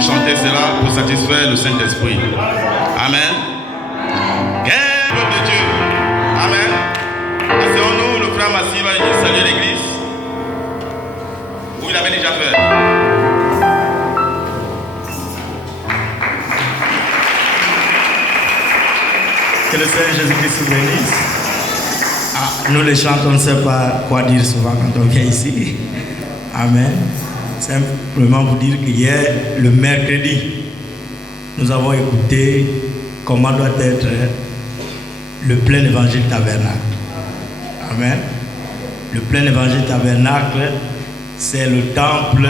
vais chanter cela pour satisfaire le Saint-Esprit. Amen. Quel peuple de Dieu. Amen. Asseyons-nous, le frère Massy va venir saluer l'église. Où il avait déjà fait. Que le Seigneur Jésus-Christ vous bénisse. Nous les chantons, on ne sait pas quoi dire souvent quand on vient ici. Amen. Simplement vous dire qu'hier, le mercredi, nous avons écouté comment doit être le plein évangile tabernacle. Amen. Le plein évangile tabernacle, c'est le temple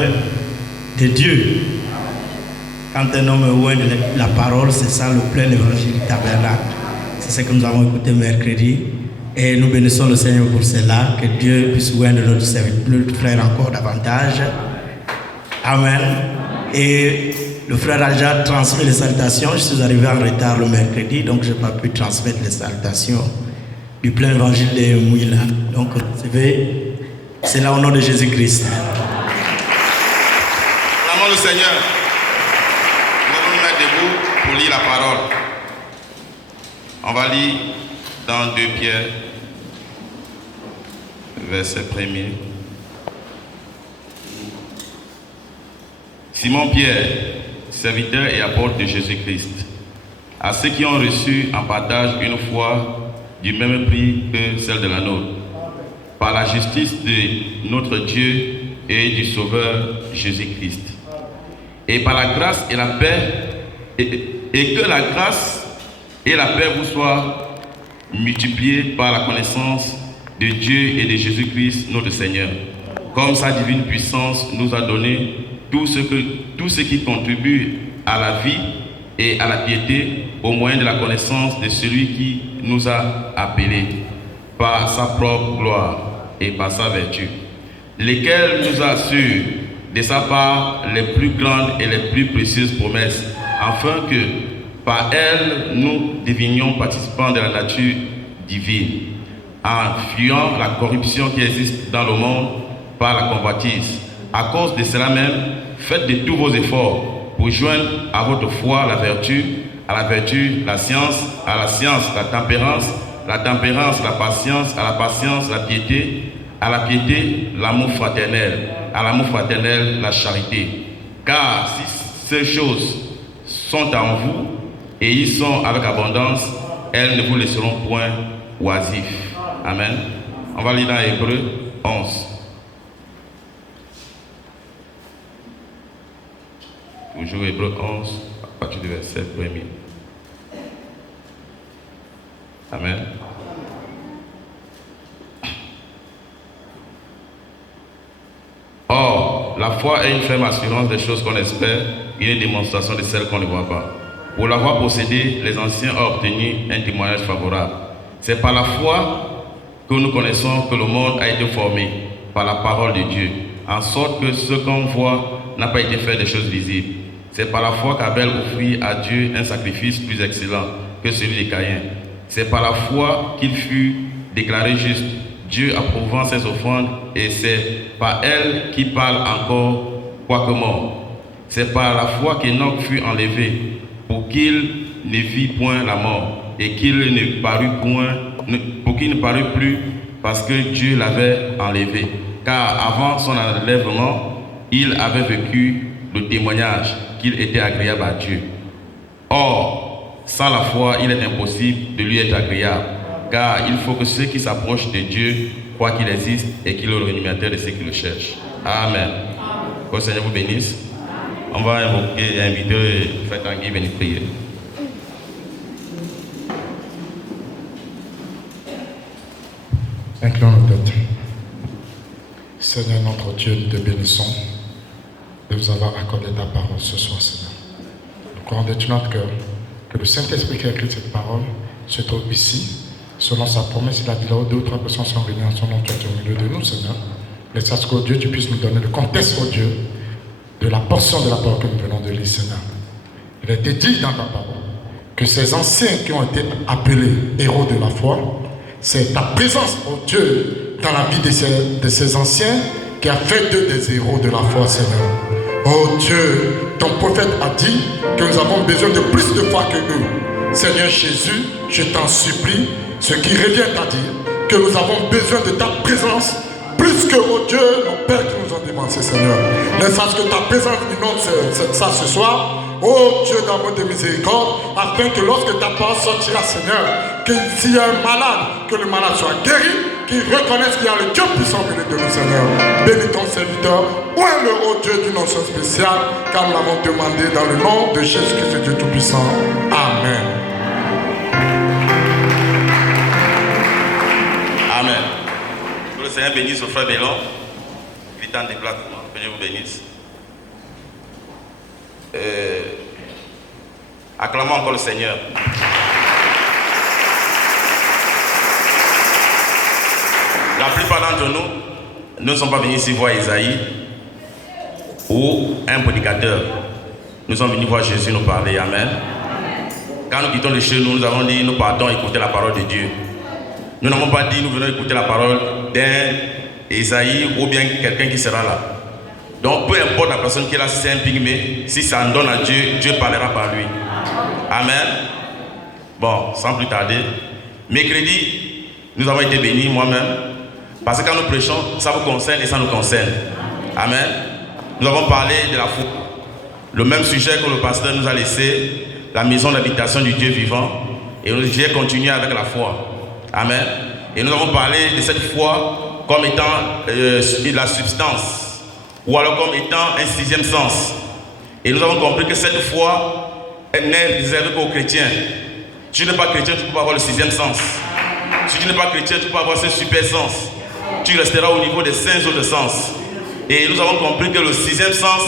de Dieu. Quand un homme est loin de la parole, c'est ça le plein évangile tabernacle. C'est ce que nous avons écouté mercredi. Et nous bénissons le Seigneur pour cela. Que Dieu puisse oindre notre frère encore davantage. Amen. Et le frère Aja transmet les salutations. Je suis arrivé en retard le mercredi, donc je n'ai pas pu transmettre les salutations du plein évangile de Mouila. Donc, c'est là au nom de Jésus-Christ. Acclamons le Seigneur. Nous allons nous mettre debout pour lire la parole. On va lire dans 2 Pierre, verset 1er. Simon Pierre, serviteur et apôtre de Jésus-Christ, à ceux qui ont reçu en partage une foi du même prix que celle de la nôtre, par la justice de notre Dieu et du Sauveur Jésus-Christ. Et par la grâce et la paix, et que la grâce et la paix vous soient multipliées par la connaissance de Dieu et de Jésus-Christ notre Seigneur. Comme sa divine puissance nous a donné tout ce qui contribue à la vie et à la piété au moyen de la connaissance de celui qui nous a appelés par sa propre gloire et par sa vertu, lesquels nous assurent de sa part les plus grandes et les plus précieuses promesses, afin que par elles nous devenions participants de la nature divine, en fuyant la corruption qui existe dans le monde par la convoitise. À cause de cela même, faites de tous vos efforts pour joindre à votre foi la vertu, à la vertu la science, à la science la tempérance la patience, à la patience la piété, à la piété l'amour fraternel, à l'amour fraternel la charité. Car si ces choses sont en vous et y sont avec abondance, elles ne vous laisseront point oisifs. Amen. On va lire dans Hébreux 11. Toujours Hébreux 11, à partir du verset 1er. Amen. Or, la foi est une ferme assurance des choses qu'on espère et une démonstration de celles qu'on ne voit pas. Pour l'avoir possédé, les anciens ont obtenu un témoignage favorable. C'est par la foi que nous connaissons que le monde a été formé par la parole de Dieu, en sorte que ce qu'on voit n'a pas été fait des choses visibles. C'est par la foi qu'Abel offrit à Dieu un sacrifice plus excellent que celui de Caïn. C'est par la foi qu'il fut déclaré juste, Dieu approuvant ses offrandes, et c'est par elle qu'il parle encore, quoique mort. C'est par la foi qu'Enoch fut enlevé, pour qu'il ne vit point la mort, et qu'il ne parut plus, parce que Dieu l'avait enlevé. Car avant son enlèvement, il avait vécu le témoignage qu'il était agréable à Dieu. Or, sans la foi, il est impossible de lui être agréable, car il faut que ceux qui s'approchent de Dieu croient qu'il existe et qu'il est le rémunérateur de ceux qui le cherchent. Amen. Que le Seigneur vous bénisse. On va invoquer et inviter le frère Tanguy à venir prier. Inclinons nos têtes. Seigneur notre Dieu, nous te bénissons de nous avoir accordé ta parole ce soir, Seigneur. Nous croyons de tout notre cœur que le Saint-Esprit qui a écrit cette parole se trouve ici, selon sa promesse. Il a dit là où 2 ou 3 personnes sont réunies en son nom, tu es au milieu de nous, Seigneur. Et sache qu'au Dieu, tu puisses nous donner le contexte, au Dieu, de la portion de la parole que nous venons de lire, Seigneur. Il a été dit dans ta parole que ces anciens qui ont été appelés héros de la foi, c'est ta présence, oh Dieu, dans la vie de ces anciens qui a fait d'eux des héros de la foi, Seigneur. Oh Dieu, ton prophète a dit que nous avons besoin de plus de foi que eux. Seigneur Jésus, je t'en supplie, ce qui revient à dire que nous avons besoin de ta présence plus que, oh Dieu, nos pères qui nous ont dévancés, Seigneur. Ne sache que ta présence inonde ça ce soir, oh Dieu d'amour de miséricorde, afin que lorsque ta parole sortira, Seigneur, que s'il y a un malade, que le malade soit guéri, qu'il reconnaisse qu'il y a le Dieu puissant au milieu de nous, Seigneur. Bénis ton serviteur, ouvre-le, oh Dieu, d'une onction spéciale, car nous l'avons demandé dans le nom de Jésus-Christ, Dieu Tout-Puissant. Amen. Amen. Que le Seigneur bénisse au frère Bélon. Il est en déplacement. Que Dieu vous bénisse. Acclamons encore le Seigneur. La plupart d'entre nous ne sommes pas venus ici voir Isaïe ou un prédicateur. Nous sommes venus voir Jésus nous parler. Amen. Quand nous quittons de chez nous, nous avons dit nous partons écouter la parole de Dieu. Nous n'avons pas dit nous venons écouter la parole d'un Isaïe ou bien quelqu'un qui sera là. Donc peu importe la personne qui est là, si c'est un pygmée, si ça en donne à Dieu, Dieu parlera par lui. Amen. Bon, sans plus tarder, mercredi, nous avons été bénis, moi-même, parce que quand nous prêchons, ça vous concerne et ça nous concerne. Amen. Nous avons parlé de la foi. Le même sujet que le pasteur nous a laissé, la maison d'habitation du Dieu vivant, et j'ai continué avec la foi. Amen. Et nous avons parlé de cette foi comme étant la substance, ou alors comme étant un sixième sens. Et nous avons compris que cette foi n'est réservée qu'aux chrétiens. Si tu n'es pas chrétien, tu ne peux pas avoir le sixième sens. Si tu n'es pas chrétien, tu peux avoir ce super sens. Tu resteras au niveau des 5 autres sens. Et nous avons compris que le sixième sens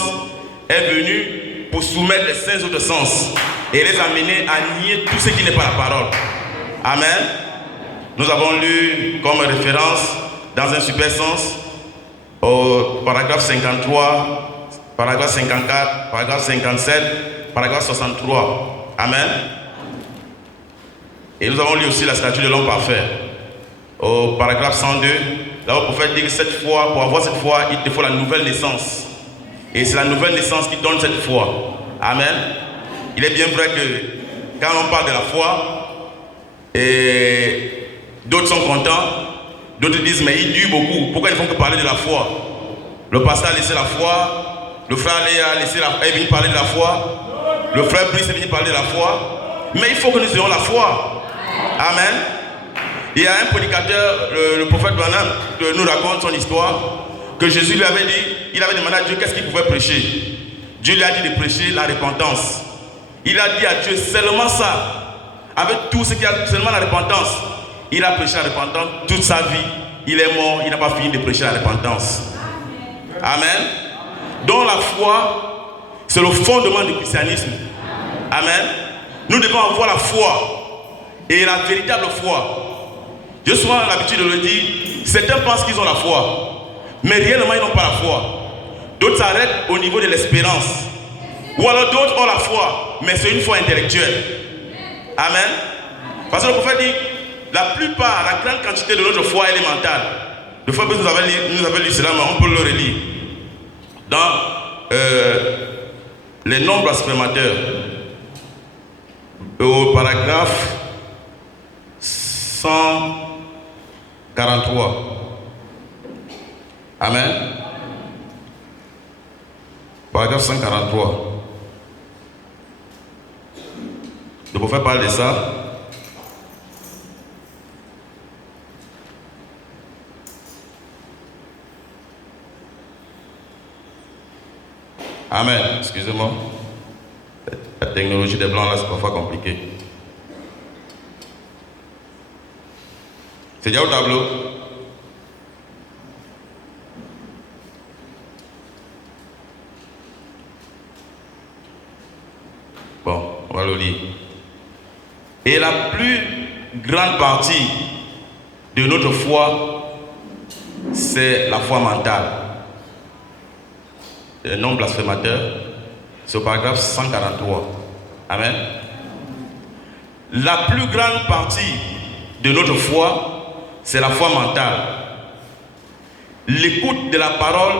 est venu pour soumettre les 5 autres sens et les amener à nier tout ce qui n'est pas la parole. Amen. Nous avons lu comme référence dans un super sens au paragraphe 53, paragraphe 54, paragraphe 57, paragraphe 63. Amen. Et nous avons lu aussi la statue de l'homme parfait au paragraphe 102. Là, le prophète dit que cette foi, pour avoir cette foi, il te faut la nouvelle naissance. Et c'est la nouvelle naissance qui donne cette foi. Amen. Il est bien vrai que quand on parle de la foi, et d'autres sont contents, d'autres disent mais il dure beaucoup. Pourquoi ils ne font que parler de la foi? Le pasteur a laissé la foi, le frère est venu parler de la foi, le frère Brice est venu parler de la foi. Mais il faut que nous ayons la foi. Amen. Il y a un prédicateur, le prophète Branham, qui nous raconte son histoire, que Jésus lui avait dit, il avait demandé à Dieu qu'est-ce qu'il pouvait prêcher. Dieu lui a dit de prêcher la repentance. Il a dit à Dieu seulement ça, avec tout ce qu'il y a, seulement la repentance. Il a prêché la repentance toute sa vie. Il est mort, il n'a pas fini de prêcher la repentance. Amen. Donc la foi, c'est le fondement du christianisme. Amen. Nous devons avoir la foi et la véritable foi. J'ai souvent l'habitude de le dire, certains pensent qu'ils ont la foi, mais réellement ils n'ont pas la foi. D'autres s'arrêtent au niveau de l'espérance. Ou alors d'autres ont la foi, mais c'est une foi intellectuelle. Amen. Parce que le prophète dit, la plupart, la grande quantité de notre foi, elle est mentale. Le frère nous avait lu cela, mais on peut le relire. Dans les noms blasphémateurs, au paragraphe 143. Amen. Paragraphe 143. Le prophète parle de ça. Amen. Excusez-moi. La technologie des blancs là, c'est parfois compliqué. C'est déjà au tableau. Bon, on va le lire. Et la plus grande partie de notre foi, c'est la foi mentale. Le nom blasphémateur, c'est au paragraphe 143. Amen. La plus grande partie de notre foi, c'est la foi mentale. L'écoute de la parole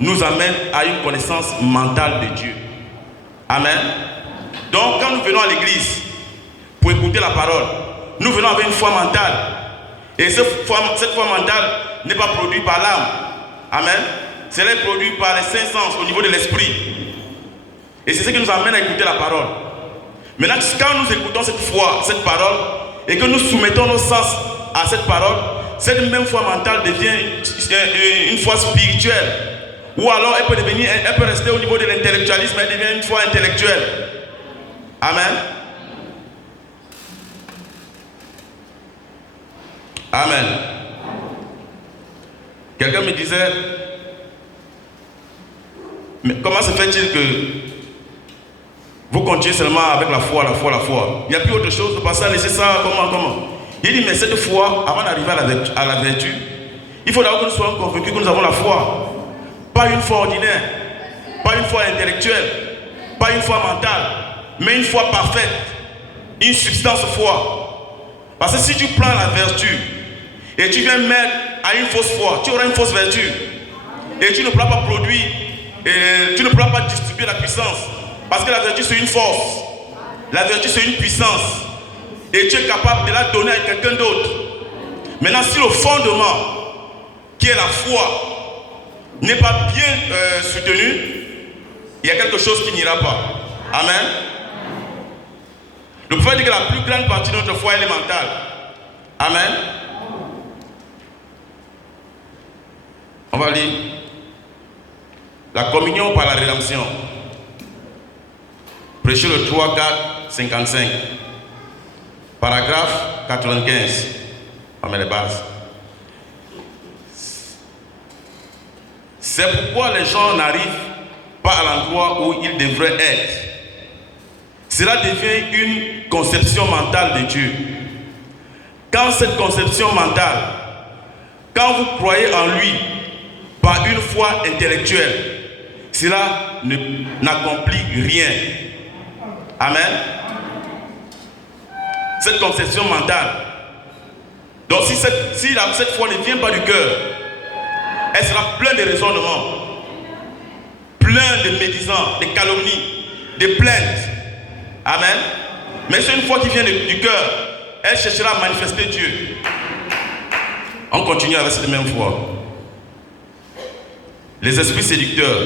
nous amène à une connaissance mentale de Dieu. Amen. Donc quand nous venons à l'église pour écouter la parole, nous venons avec une foi mentale. Et cette foi mentale n'est pas produite par l'âme. Amen. C'est produit par les 5 sens au niveau de l'esprit. Et c'est ce qui nous amène à écouter la parole. Maintenant, quand nous écoutons cette foi, cette parole, et que nous soumettons nos sens à cette parole, cette même foi mentale devient une foi spirituelle. Ou alors elle peut rester au niveau de l'intellectualisme, elle devient une foi intellectuelle. Amen. Amen. Quelqu'un me disait, mais comment se fait-il que vous continuez seulement avec la foi, la foi, la foi? Il n'y a plus autre chose de passer à laisser ça, comment? Il dit, mais cette foi, avant d'arriver à la vertu, il faut d'abord que nous soyons convaincus que nous avons la foi. Pas une foi ordinaire, pas une foi intellectuelle, pas une foi mentale, mais une foi parfaite, une substance foi. Parce que si tu prends la vertu et tu viens mettre à une fausse foi, tu auras une fausse vertu. Et tu ne pourras pas produire, et tu ne pourras pas distribuer la puissance. Parce que la vertu c'est une force, la vertu c'est une puissance. Et tu es capable de la donner à quelqu'un d'autre. Maintenant, si le fondement, qui est la foi, n'est pas bien soutenu, il y a quelque chose qui n'ira pas. Amen. Le prophète dit que la plus grande partie de notre foi elle est mentale. Amen. On va lire la communion par la rédemption. Prêcher le 3, 4, 55. Paragraphe 95. On met les bases. C'est pourquoi les gens n'arrivent pas à l'endroit où ils devraient être. Cela devient une conception mentale de Dieu. Quand cette conception mentale, quand vous croyez en lui par une foi intellectuelle, cela n'accomplit rien. Amen. Cette conception mentale. Donc si cette foi ne vient pas du cœur, elle sera pleine de raisonnements, plein de médisants, de calomnies, de plaintes. Amen. Mais c'est une foi qui vient du cœur. Elle cherchera à manifester Dieu. On continue avec cette même foi. Les esprits séducteurs.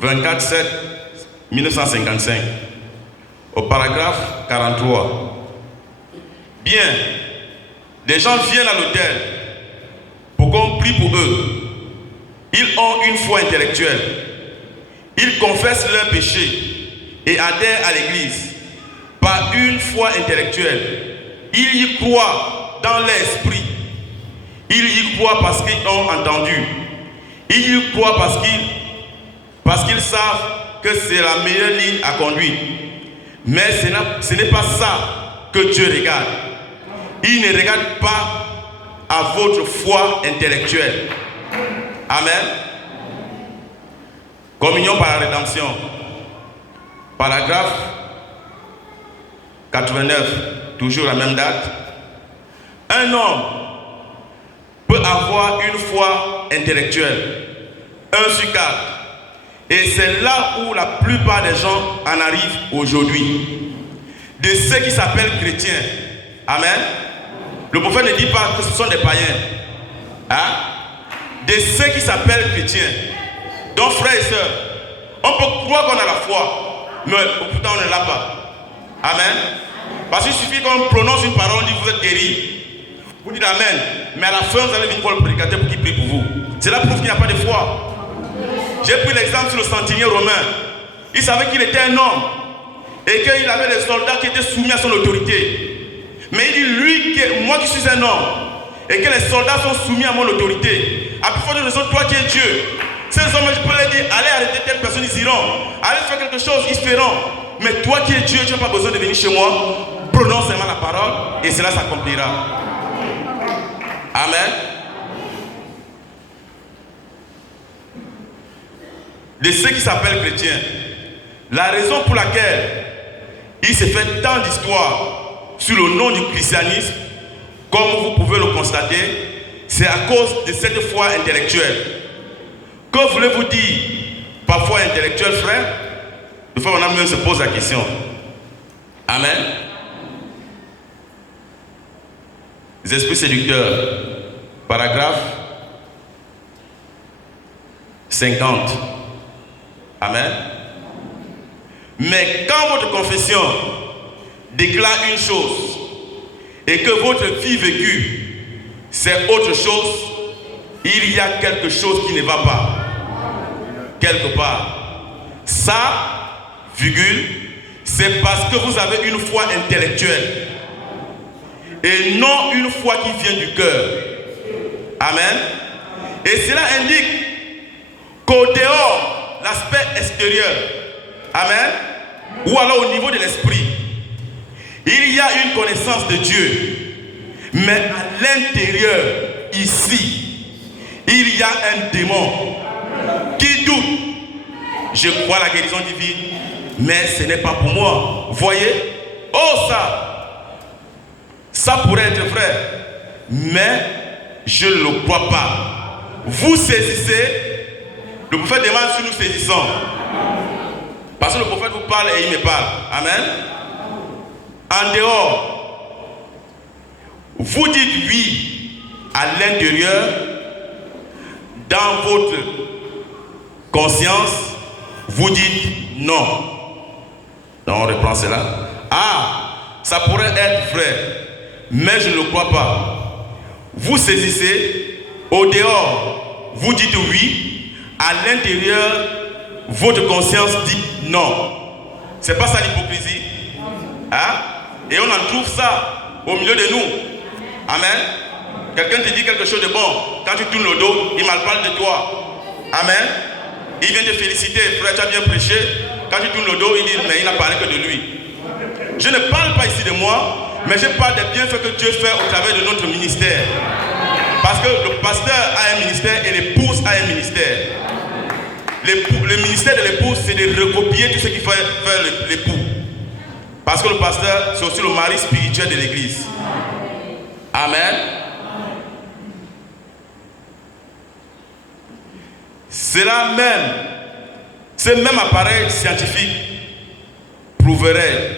24/7 1955. Au paragraphe 43. Bien, des gens viennent à l'autel pour qu'on prie pour eux. Ils ont une foi intellectuelle. Ils confessent leurs péchés et adhèrent à l'église par une foi intellectuelle. Ils y croient dans l'esprit. Ils y croient parce qu'ils ont entendu. Ils y croient parce qu'ils savent que c'est la meilleure ligne à conduire. Mais ce n'est pas ça que Dieu regarde. Il ne regarde pas à votre foi intellectuelle. Amen. Communion par la rédemption. Paragraphe 89, toujours la même date. Un homme peut avoir une foi intellectuelle, 1 sur 4. Et c'est là où la plupart des gens en arrivent aujourd'hui. De ceux qui s'appellent chrétiens. Amen. Le prophète ne dit pas que ce sont des païens. Hein? De ceux qui s'appellent chrétiens. Donc frères et sœurs, on peut croire qu'on a la foi, mais pourtant on ne l'a pas. Amen. Parce qu'il suffit qu'on prononce une parole, on dit vous êtes guéris. Vous dites amen. Mais à la fin, vous allez venir voir le prédicateur pour qu'il prie pour vous. Cela prouve qu'il n'y a pas de foi. J'ai pris l'exemple sur le centenier romain. Il savait qu'il était un homme et qu'il avait des soldats qui étaient soumis à son autorité. Mais il dit, moi qui suis un homme et que les soldats sont soumis à mon autorité, à plus forte raison, toi qui es Dieu. Ces hommes, je peux leur dire, allez arrêter telle personne, ils iront. Allez faire quelque chose, ils feront. Mais toi qui es Dieu, tu n'as pas besoin de venir chez moi. Prononce seulement la parole et cela s'accomplira. Amen. De ceux qui s'appellent chrétiens, la raison pour laquelle il s'est fait tant d'histoires sur le nom du christianisme, comme vous pouvez le constater, c'est à cause de cette foi intellectuelle. Que voulez-vous dire parfois intellectuel, frère, des fois, on même se pose la question. Amen. Les esprits séducteurs, paragraphe 50. Amen. Mais quand votre confession déclare une chose et que votre vie vécue, c'est autre chose, il y a quelque chose qui ne va pas. Quelque part. Ça, virgule, c'est parce que vous avez une foi intellectuelle et non une foi qui vient du cœur. Amen. Et cela indique qu'au dehors, l'aspect extérieur, amen, ou alors au niveau de l'esprit, il y a une connaissance de Dieu, mais à l'intérieur, ici, il y a un démon qui doute. Je crois à la guérison divine, mais ce n'est pas pour moi. Voyez? Oh, ça pourrait être vrai, mais je ne le crois pas. Vous saisissez, le prophète demande si nous saisissons. Parce que le prophète vous parle et il me parle. Amen. En dehors, vous dites oui à l'intérieur, dans votre conscience, vous dites non. Donc on reprend cela. Ah, ça pourrait être vrai, mais je ne le crois pas. Vous saisissez, au dehors, vous dites oui, à l'intérieur, votre conscience dit non. C'est pas ça l'hypocrisie. Hein? Et on en trouve ça au milieu de nous. Amen. Quelqu'un te dit quelque chose de bon, quand tu tournes le dos, il mal parle de toi. Amen. Il vient te féliciter, frère, tu as bien prêché. Quand tu tournes le dos, il dit, mais il n'a parlé que de lui. Je ne parle pas ici de moi, mais je parle des bienfaits que Dieu fait au travers de notre ministère. Parce que le pasteur a un ministère et l'épouse a un ministère. Le ministère de l'épouse, c'est de recopier tout ce qu'il fait faire l'époux. Parce que le pasteur, c'est aussi le mari spirituel de l'église. Amen. Cela même, ce même appareil scientifique prouverait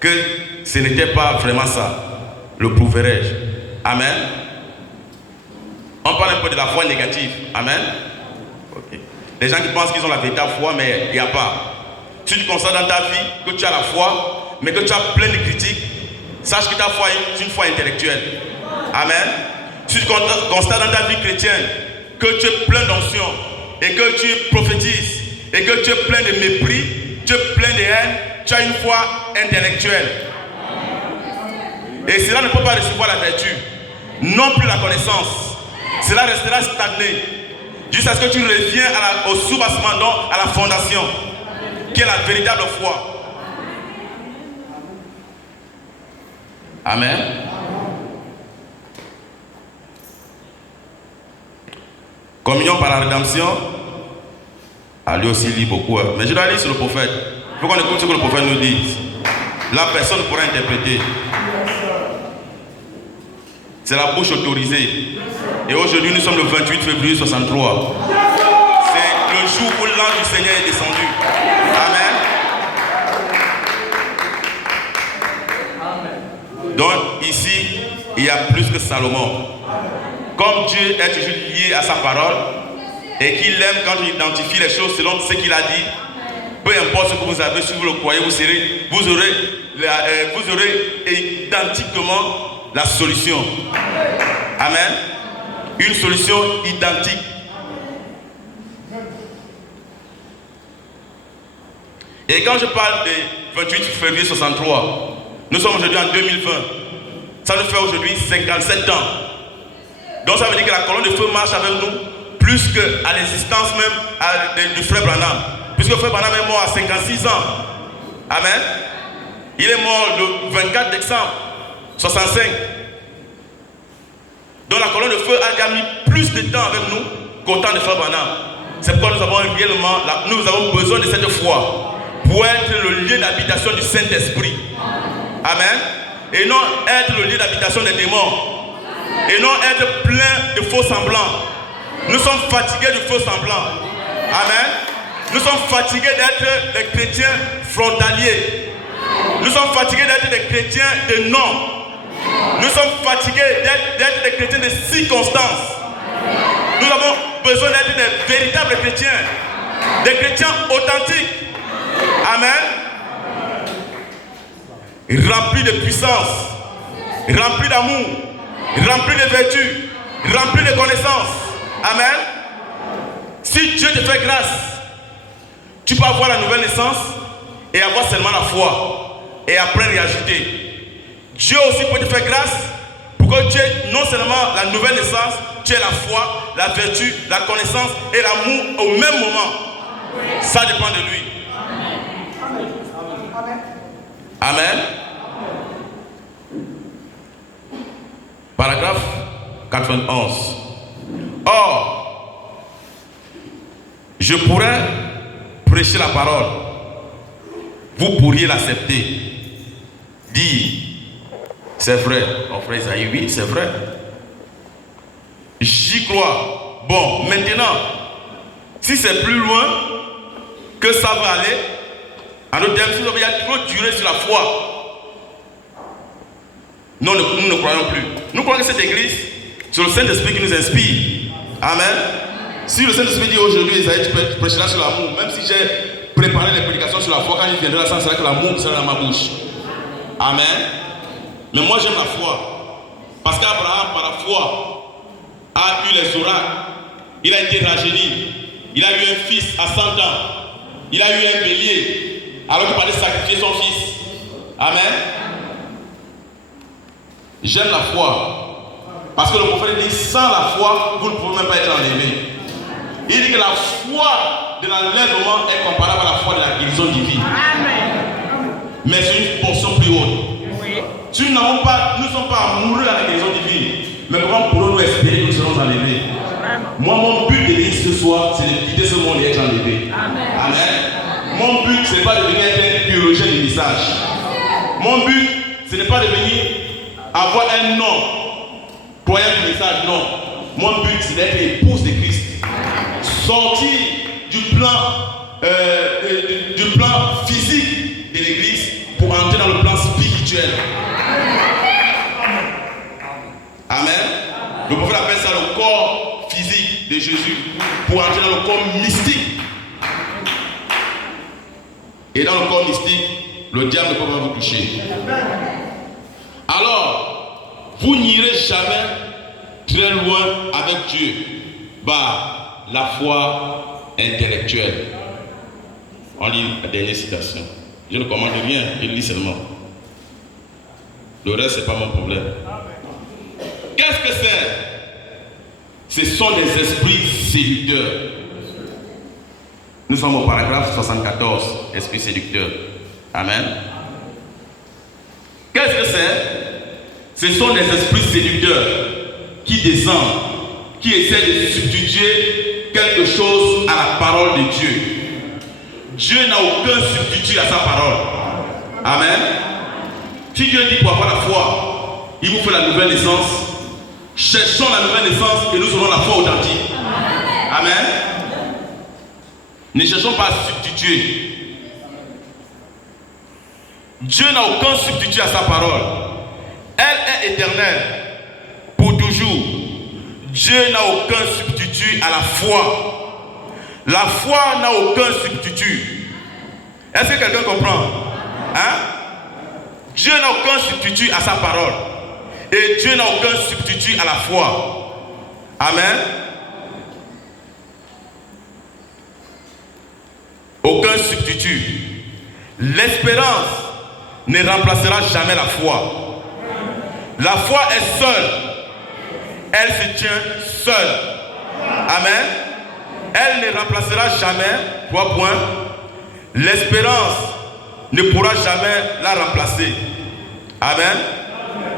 que ce n'était pas vraiment ça. Le prouverais-je? Amen. On parle un peu de la foi négative. Amen. Okay. Les gens qui pensent qu'ils ont la véritable foi, mais il n'y a pas. Si tu constates dans ta vie que tu as la foi, mais que tu as plein de critiques, sache que ta foi est une foi intellectuelle. Amen. Si tu constates dans ta vie chrétienne que tu es plein d'onction et que tu prophétises et que tu es plein de mépris, tu es plein de haine, tu as une foi intellectuelle. Et cela ne peut pas recevoir la vertu, non plus la connaissance. Cela restera stagné jusqu'à ce que tu reviens au soubassement, donc à la fondation, qui est la véritable foi. Amen. Communion par la rédemption. Ah, lui aussi lit beaucoup. Mais je dois lire sur le prophète. Il faut qu'on écoute ce que le prophète nous dit. La personne pourra interpréter. C'est la bouche autorisée. Et aujourd'hui, nous sommes le 28 février 63. C'est le jour où l'ange du Seigneur est descendu. Amen. Donc, ici, il y a plus que Salomon. Comme Dieu est toujours lié à sa parole et qu'il aime quand il identifie les choses selon ce qu'il a dit, peu importe ce que vous avez, si vous le croyez, vous aurez identiquement la solution. Amen. Une solution identique. Et quand je parle du 28 février 63, nous sommes aujourd'hui en 2020. Ça nous fait aujourd'hui 57 ans. Donc ça veut dire que la colonne de feu marche avec nous plus qu'à l'existence même du frère Branham. Puisque le frère Branham est mort à 56 ans. Amen. Il est mort le 24 décembre 65. Donc la colonne de feu a déjà mis plus de temps avec nous qu'au temps de frère Branham. C'est pourquoi nous avons besoin de cette foi pour être le lieu d'habitation du Saint-Esprit. Amen. Et non être le lieu d'habitation des démons. Et non être plein de faux semblants. Nous sommes fatigués de faux semblants. Amen. Nous sommes fatigués d'être des chrétiens frontaliers. Nous sommes fatigués d'être des chrétiens de nom. Nous sommes fatigués d'être des chrétiens de circonstances. Nous avons besoin d'être des véritables chrétiens. Des chrétiens authentiques. Amen. Remplis de puissance. Remplis d'amour. Remplis de vertu. Remplis de connaissance. Amen. Si Dieu te fait grâce, tu peux avoir la nouvelle naissance et avoir seulement la foi. Et après réajouter. Dieu aussi peut te faire grâce pour que tu aies non seulement la nouvelle naissance, tu aies la foi, la vertu, la connaissance et l'amour au même moment. Ça dépend de lui. Amen. Paragraphe 91. Or, je pourrais prêcher la parole. Vous pourriez l'accepter. Dire, c'est vrai. Mon frère Isaïe, oui, c'est vrai. J'y crois. Bon, maintenant, si c'est plus loin que ça va aller, en d'autres termes, si il y a trop duré sur la foi, non, nous ne croyons plus. Nous croyons que cette église, c'est le Saint-Esprit qui nous inspire. Amen. Si le Saint-Esprit dit aujourd'hui, Isaïe, tu prêcheras sur l'amour, même si j'ai préparé les prédications sur la foi, quand il viendra, ça sera que l'amour sera dans ma bouche. Amen. Mais moi j'aime la foi. Parce qu'Abraham, par la foi, a eu les oracles. Il a été rajeuni. Il a eu un fils à 100 ans. Il a eu un bélier. Alors qu'il parlait de sacrifier son fils. Amen. J'aime la foi. Parce que le prophète dit, sans la foi, vous ne pouvez même pas être enlevé. Il dit que la foi de l'enlèvement est comparable à la foi de la guérison divine. Amen. Mais c'est une portion plus haute. Oui. Si nous ne sommes pas amoureux à la guérison divine, mais comment pourrons-nous espérer que nous serons enlevés? Moi, mon but de venir ce soir, c'est de quitter ce monde et être enlevé. Amen. Amen. Mon but, ce n'est pas de venir être un théologien du message. Mon but, ce n'est pas de venir avoir un nom, croyant du message, non. Mon but, c'est d'être épouse de Christ. Sortir du plan physique de l'église pour entrer dans le plan spirituel. Amen. Le prophète appelle ça le corps physique de Jésus pour entrer dans le corps mystique. Et dans le corps mystique, le diable ne peut pas vous toucher. Alors, vous n'irez jamais très loin avec Dieu. Bah, la foi intellectuelle. On lit la dernière citation. Je ne commande rien, je lis seulement. Le reste, ce n'est pas mon problème. Qu'est-ce que c'est? Ce sont des esprits séducteurs. Nous sommes au paragraphe 74, esprit séducteur. Amen. Qu'est-ce que c'est? Ce sont des esprits séducteurs qui descendent, qui essaient de substituer quelque chose à la parole de Dieu. Dieu n'a aucun substitut à sa parole. Amen. Si Dieu dit pour avoir la foi, il vous fait la nouvelle naissance. Cherchons la nouvelle naissance et nous aurons la foi authentique. Amen. Ne cherchons pas à substituer. Dieu n'a aucun substitut à sa parole. Elle est éternelle pour toujours. Dieu n'a aucun substitut à la foi. La foi n'a aucun substitut. Est-ce que quelqu'un comprend? Hein? Dieu n'a aucun substitut à sa parole. Et Dieu n'a aucun substitut à la foi. Amen. Aucun substitut. L'espérance ne remplacera jamais la foi. La foi est seule. Elle se tient seule. Amen. Elle ne remplacera jamais, 3 points. L'espérance ne pourra jamais la remplacer. Amen.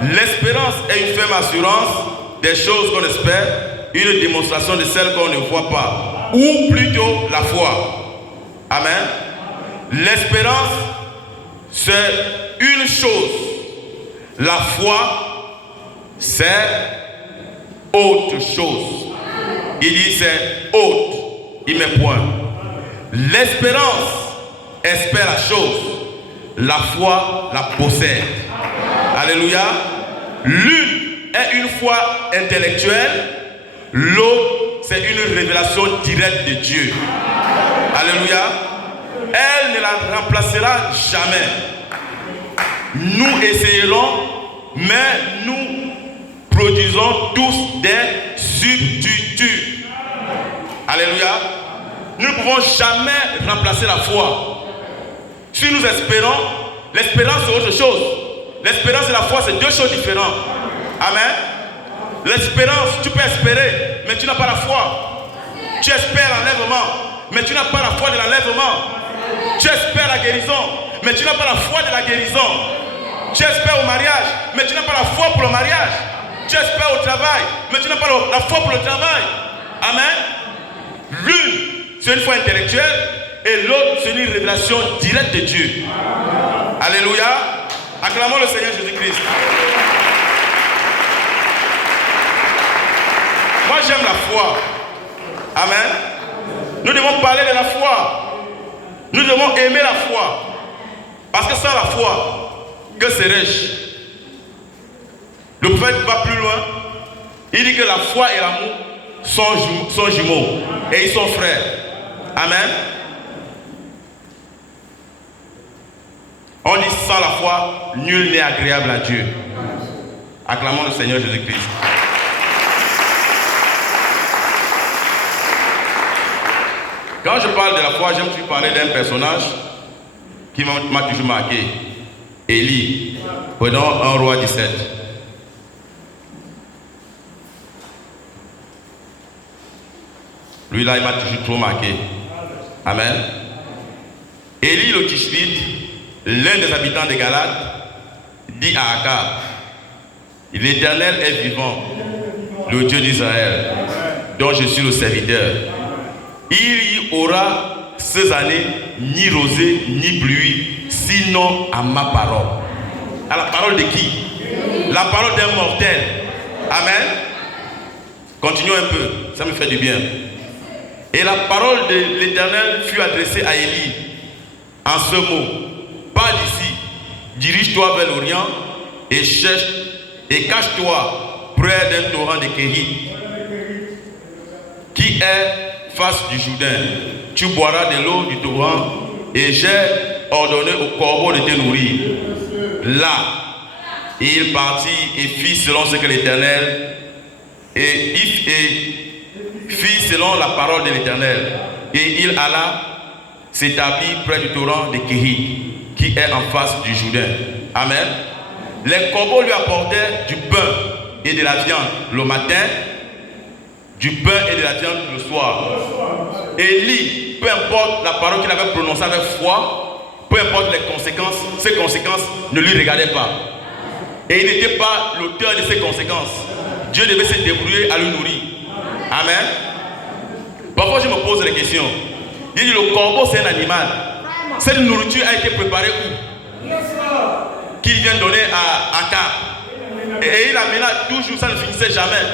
L'espérance est une ferme assurance des choses qu'on espère, une démonstration de celles qu'on ne voit pas. Ou plutôt la foi. Amen. L'espérance, c'est une chose. La foi, c'est autre chose. Il dit c'est autre. Il met point. L'espérance espère la chose, la foi la possède. Alléluia. L'une est une foi intellectuelle, l'autre c'est une révélation directe de Dieu. Alléluia. Elle ne la remplacera jamais. Nous essayerons, mais nous produisons tous des substituts. Alléluia. Nous ne pouvons jamais remplacer la foi. Si nous espérons, l'espérance c'est autre chose. L'espérance et la foi c'est deux choses différentes. Amen. L'espérance, tu peux espérer, mais tu n'as pas la foi. Tu espères l'enlèvement, mais tu n'as pas la foi de l'enlèvement. Tu espères la guérison, mais tu n'as pas la foi de la guérison. Tu espères au mariage, mais tu n'as pas la foi pour le mariage. Tu espères au travail, mais tu n'as pas la foi pour le travail. Amen. L'une, c'est une foi intellectuelle, et l'autre, c'est une révélation directe de Dieu. Alléluia. Acclamons le Seigneur Jésus-Christ. Moi, j'aime la foi. Amen. Nous devons parler de la foi. Nous devons aimer la foi. Parce que sans la foi, que serais-je? Le prophète va plus loin. Il dit que la foi et l'amour sont jumeaux. Et ils sont frères. Amen. On dit sans la foi, nul n'est agréable à Dieu. Acclamons le Seigneur Jésus-Christ. Quand je parle de la foi, j'aime toujours parler d'un personnage qui m'a toujours marqué. Élie. Prenons 1 Roi 17. Lui là, il m'a toujours trop marqué. Amen. Élie le Tishbite, l'un des habitants de Galate, dit à Akab, l'Éternel est vivant, le Dieu d'Israël, dont je suis le serviteur. Il y aura ces années ni rosée ni pluie, sinon à ma parole. À la parole de qui? La parole d'un mortel. Amen. Continuons un peu, ça me fait du bien. Et la parole de l'Éternel fut adressée à Élie en ce mot: pars d'ici, dirige-toi vers l'Orient et cherche et cache-toi près d'un torrent de Kérit qui est face du Jourdain. Tu boiras de l'eau du torrent et j'ai ordonné au corbeau de te nourrir. Là, il partit et fit selon ce que l'Éternel et fit selon la parole de l'Éternel. Et il alla s'établir près du torrent de Kérit qui est en face du Jourdain. Amen. Les corbeaux lui apportaient du pain et de la viande le matin, du pain et de la viande le soir. Élie, peu importe la parole qu'il avait prononcée avec foi, peu importe les conséquences, ces conséquences ne lui regardaient pas. Et il n'était pas l'auteur de ces conséquences. Dieu devait se débrouiller à le nourrir. Amen. Parfois je me pose la question. Il dit le corbeau c'est un animal. Cette nourriture a été préparée où? Qu'il vient donner à Akab. Et il amena toujours, ça ne finissait jamais.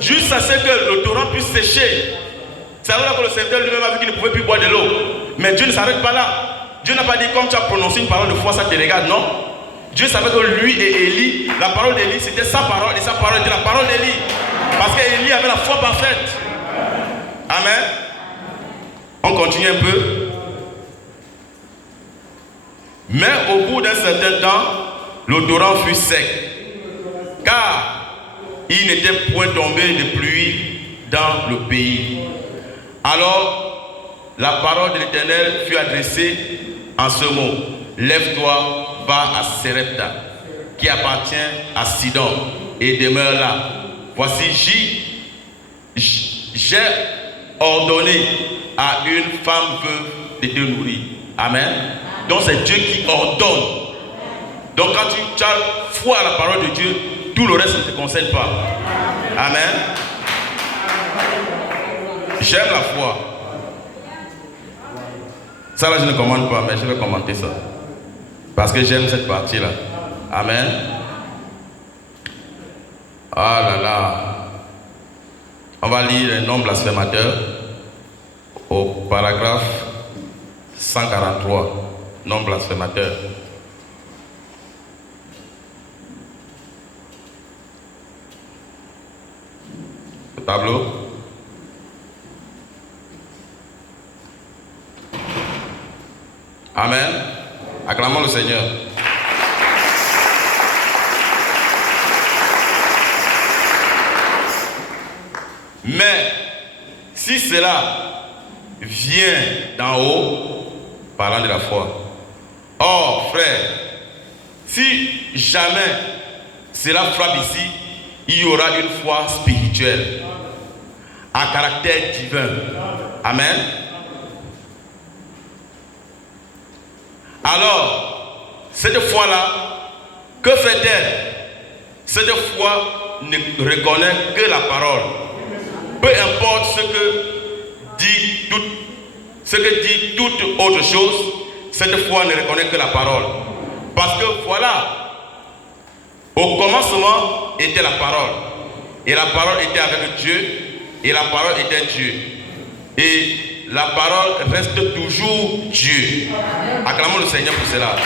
Juste à ce que le torrent puisse sécher. C'est alors que le serviteur lui-même a vu qu'il ne pouvait plus boire de l'eau. Mais Dieu ne s'arrête pas là. Dieu n'a pas dit comme tu as prononcé une parole de foi, ça te regarde, non. Dieu savait que lui et Élie, la parole d'Élie c'était sa parole et sa parole était la parole d'Élie. Parce qu'Élie avait la foi parfaite. Amen. On continue un peu. Mais au bout d'un certain temps, le torrent fut sec, car il n'était point tombé de pluie dans le pays. Alors, la parole de l'Éternel fut adressée en ce mot: lève-toi, va à Serepta, qui appartient à Sidon, et demeure là. Voici, j'ai ordonné à une femme veuve de te nourrir. Amen. Donc c'est Dieu qui ordonne. Donc quand tu as foi à la parole de Dieu, tout le reste ne te concerne pas. Amen. J'aime la foi. Ça là je ne commande pas, mais je vais commenter ça. Parce que j'aime cette partie là. Amen. Ah là là. On va lire un nom blasphémateur au paragraphe 143, non blasphémateur. Le tableau. Amen. Acclamons le Seigneur. Mais si cela vient d'en haut, parlant de la foi. Or, frère, si jamais cela frappe ici, il y aura une foi spirituelle à caractère divin. Amen. Alors, cette foi-là, que fait-elle? Cette foi ne reconnaît que la parole. Peu importe ce que dit toute autre chose, cette foi ne reconnaît que la parole. Parce que voilà, au commencement était la parole. Et la parole était avec Dieu. Et la parole était Dieu. Et la parole reste toujours Dieu. Acclamons le Seigneur pour cela.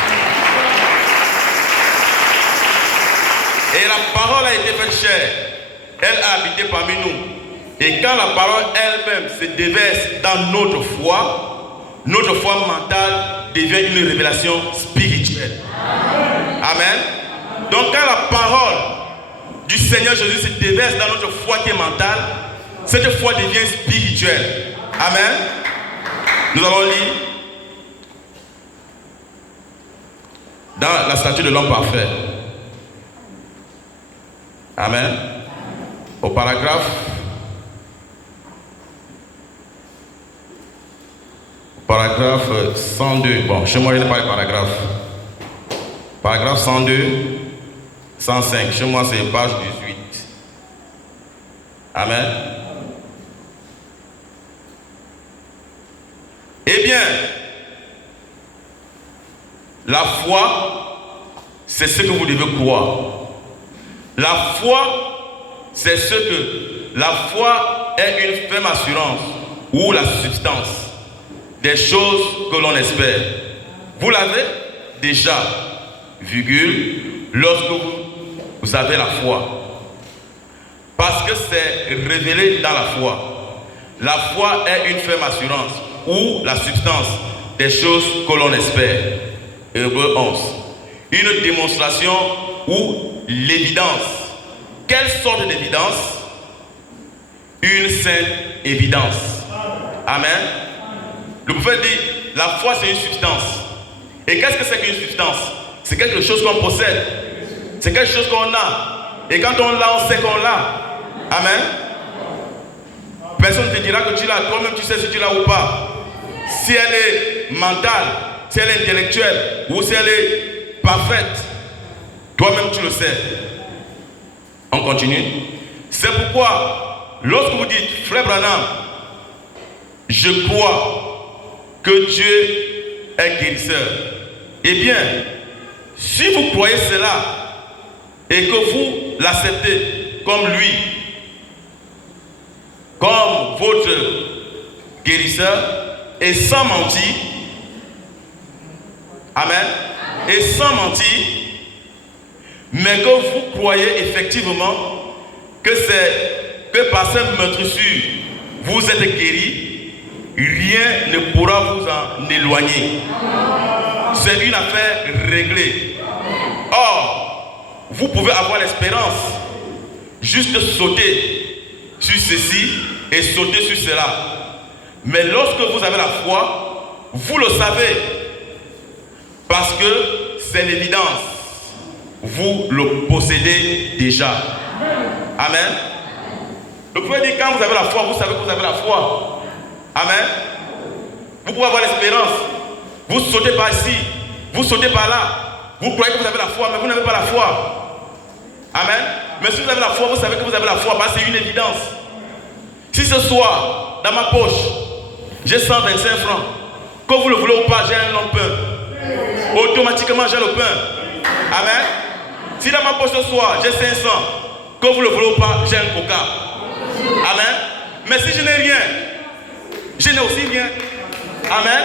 Et la parole a été faite chair. Elle a habité parmi nous. Et quand la parole elle-même se déverse dans notre foi mentale devient une révélation spirituelle. Amen. Donc quand la parole du Seigneur Jésus se déverse dans notre foi qui est mentale, cette foi devient spirituelle. Amen. Nous allons lire dans la statue de l'homme parfait. Amen. Au paragraphe 102. Bon, chez moi, il n'y a pas de paragraphe. Paragraphe 102, 105. Chez moi, c'est page 18. Amen. Eh bien, la foi, c'est ce que vous devez croire. La foi, c'est ce que... La foi est une ferme assurance ou la substance des choses que l'on espère. Vous l'avez déjà, virgule, lorsque vous avez la foi. Parce que c'est révélé dans la foi. La foi est une ferme assurance ou la substance des choses que l'on espère. Hébreux 11. Une démonstration ou l'évidence. Quelle sorte d'évidence? Une sainte évidence. Amen. Le prophète dit, la foi c'est une substance. Et qu'est-ce que c'est qu'une substance? C'est quelque chose qu'on possède. C'est quelque chose qu'on a. Et quand on l'a, on sait qu'on l'a. Amen. Personne ne te dira que tu l'as. Toi-même tu sais si tu l'as ou pas. Si elle est mentale, si elle est intellectuelle, ou si elle est parfaite, toi-même tu le sais. On continue. C'est pourquoi, lorsque vous dites, frère Branham, je crois que Dieu est guérisseur. Eh bien, si vous croyez cela et que vous l'acceptez comme lui, comme votre guérisseur, et sans mentir, amen, et sans mentir, mais que vous croyez effectivement que par cette meurtrissure vous êtes guéri, rien ne pourra vous en éloigner. C'est une affaire réglée. Or, vous pouvez avoir l'espérance, juste sauter sur ceci et sauter sur cela. Mais lorsque vous avez la foi, vous le savez. Parce que c'est l'évidence. Vous le possédez déjà. Amen. Le prophète dit, quand vous avez la foi, vous savez que vous avez la foi. Amen. Vous pouvez avoir l'espérance. Vous sautez par ici, vous sautez par là. Vous croyez que vous avez la foi, mais vous n'avez pas la foi. Amen. Mais si vous avez la foi, vous savez que vous avez la foi, c'est une évidence. Si ce soir, dans ma poche, j'ai 125 francs, que vous le voulez ou pas, j'ai un long pain. Automatiquement, j'ai le pain. Amen. Si dans ma poche ce soir, j'ai 500, que vous le voulez ou pas, j'ai un coca. Amen. Mais si je n'ai rien, je n'ai aussi rien. Amen.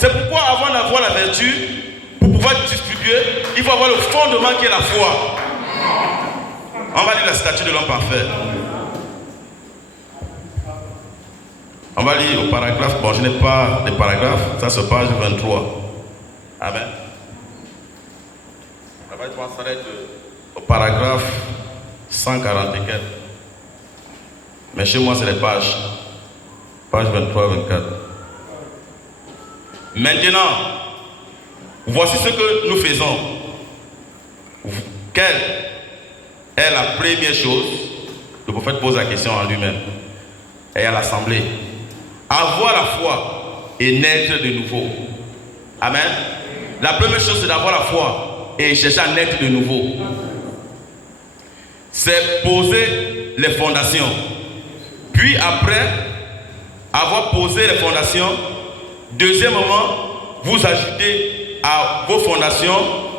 C'est pourquoi avant d'avoir la vertu, pour pouvoir distribuer, il faut avoir le fondement qui est la foi. On va lire la statue de l'homme parfait. On va lire au paragraphe. Bon, je n'ai pas de paragraphe. Ça se page 23. Amen. On va s'arrêter au paragraphe 144. Mais chez moi, c'est les pages. Page 23-24. Maintenant, voici ce que nous faisons. Quelle est la première chose? Le prophète pose la question en lui-même et à l'assemblée. Avoir la foi et naître de nouveau. Amen. La première chose, c'est d'avoir la foi et chercher à naître de nouveau. C'est poser les fondations. Puis après avoir posé les fondations, deuxièmement, vous ajoutez à vos fondations,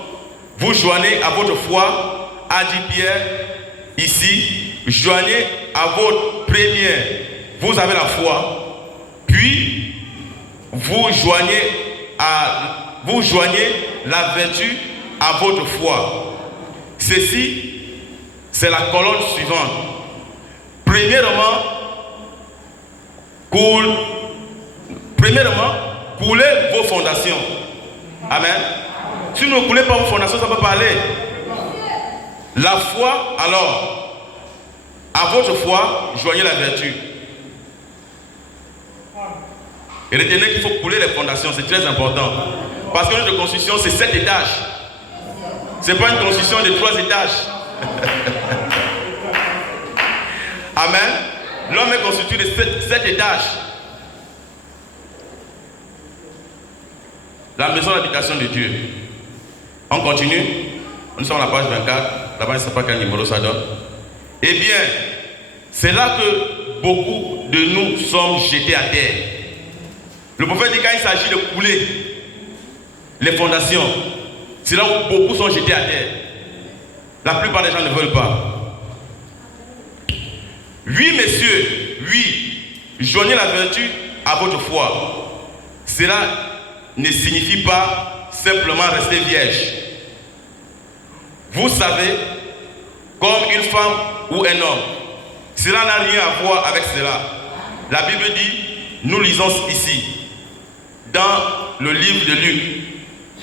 vous joignez à votre foi, a dit Pierre, ici, joignez à votre première, vous avez la foi, puis vous joignez la vertu à votre foi. Ceci, c'est la colonne suivante. Premièrement, coulez vos fondations. Amen. Si vous ne coulez pas vos fondations, ça ne peut pas aller. La foi, alors, à votre foi, joignez la vertu. Et retenez qu'il faut couler les fondations, c'est très important. Parce que notre construction, c'est 7 étages. Ce n'est pas une construction de 3 étages. Amen. L'homme est constitué de 7 étages. La maison d'habitation de Dieu. On continue. Nous sommes à la page 24. Là-bas, je ne sais pas quel numéro ça donne. Eh bien, c'est là que beaucoup de nous sommes jetés à terre. Le prophète dit quand il s'agit de couler les fondations, c'est là où beaucoup sont jetés à terre. La plupart des gens ne veulent pas. Oui, messieurs, oui, joignez la vertu à votre foi. Cela ne signifie pas simplement rester vierge. Vous savez, comme une femme ou un homme, cela n'a rien à voir avec cela. La Bible dit, nous lisons ici, dans le livre de Luc,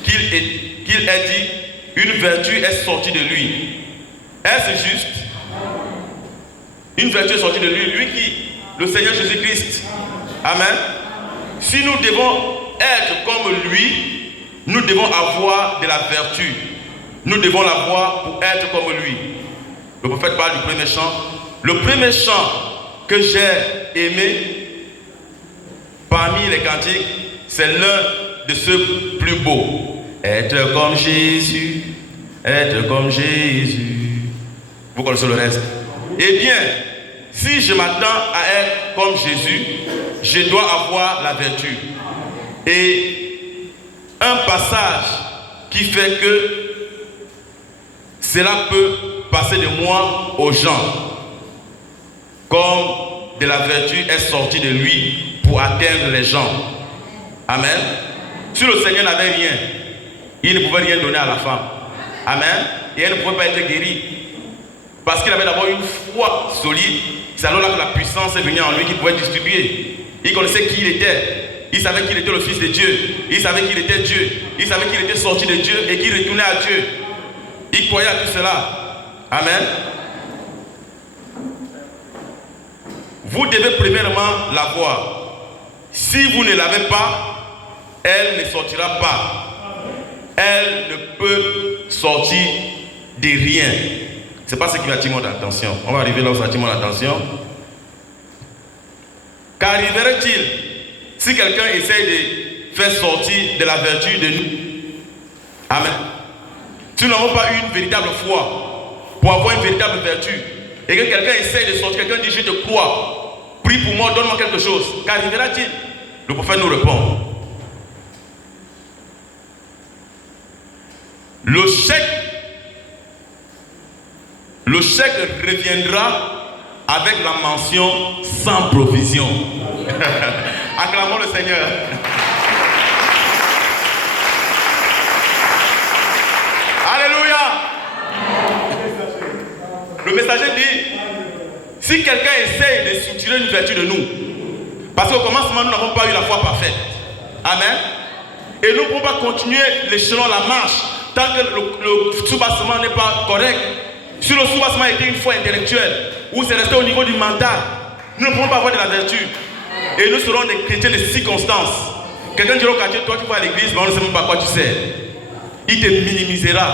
qu'il est dit, une vertu est sortie de lui. Est-ce juste? Une vertu est sortie de lui, lui qui, le Seigneur Jésus-Christ. Amen. Si nous devons être comme lui, nous devons avoir de la vertu. Nous devons l'avoir pour être comme lui. Le prophète parle du premier chant. Le premier chant que j'ai aimé parmi les cantiques, c'est l'un de ceux plus beaux. Être comme Jésus, être comme Jésus. Vous connaissez le reste. Eh bien, si je m'attends à être comme Jésus, je dois avoir la vertu. Et un passage qui fait que cela peut passer de moi aux gens, comme de la vertu est sortie de lui pour atteindre les gens. Amen. Si le Seigneur n'avait rien, il ne pouvait rien donner à la femme. Amen. Et elle ne pouvait pas être guérie. Parce qu'il avait d'abord une foi solide. C'est alors là que la puissance est venue en lui qu'il pouvait distribuer. Il connaissait qui il était. Il savait qu'il était le Fils de Dieu. Il savait qu'il était Dieu. Il savait qu'il était sorti de Dieu et qu'il retournait à Dieu. Il croyait à tout cela. Amen. Vous devez premièrement l'avoir. Si vous ne l'avez pas, elle ne sortira pas. Elle ne peut sortir de rien. Ce n'est pas ce qui attire mon attention. On va arriver là où ça attire mon attention. Qu'arriverait-il si quelqu'un essaye de faire sortir de la vertu de nous? Amen. Si nous n'avons pas eu une véritable foi pour avoir une véritable vertu, et que quelqu'un essaye de sortir, quelqu'un dit je te crois, prie pour moi, donne-moi quelque chose, qu'arrivera-t-il? Le prophète nous répond. Le chèque reviendra avec la mention sans provision. Acclamons le Seigneur. messager dit, si quelqu'un essaye de soutirer une vertu de nous, parce qu'au commencement, nous n'avons pas eu la foi parfaite. Amen. Et nous ne pouvons pas continuer l'échelon, la marche, tant que le soubassement n'est pas correct. Si le soubassement était une foi intellectuelle, ou c'est resté au niveau du mental, nous ne pouvons pas avoir de la vertu. Et nous serons des chrétiens de circonstances. Quelqu'un dira au quartier, toi tu vas à l'église, mais on ne sait même pas quoi tu sais. Il te minimisera.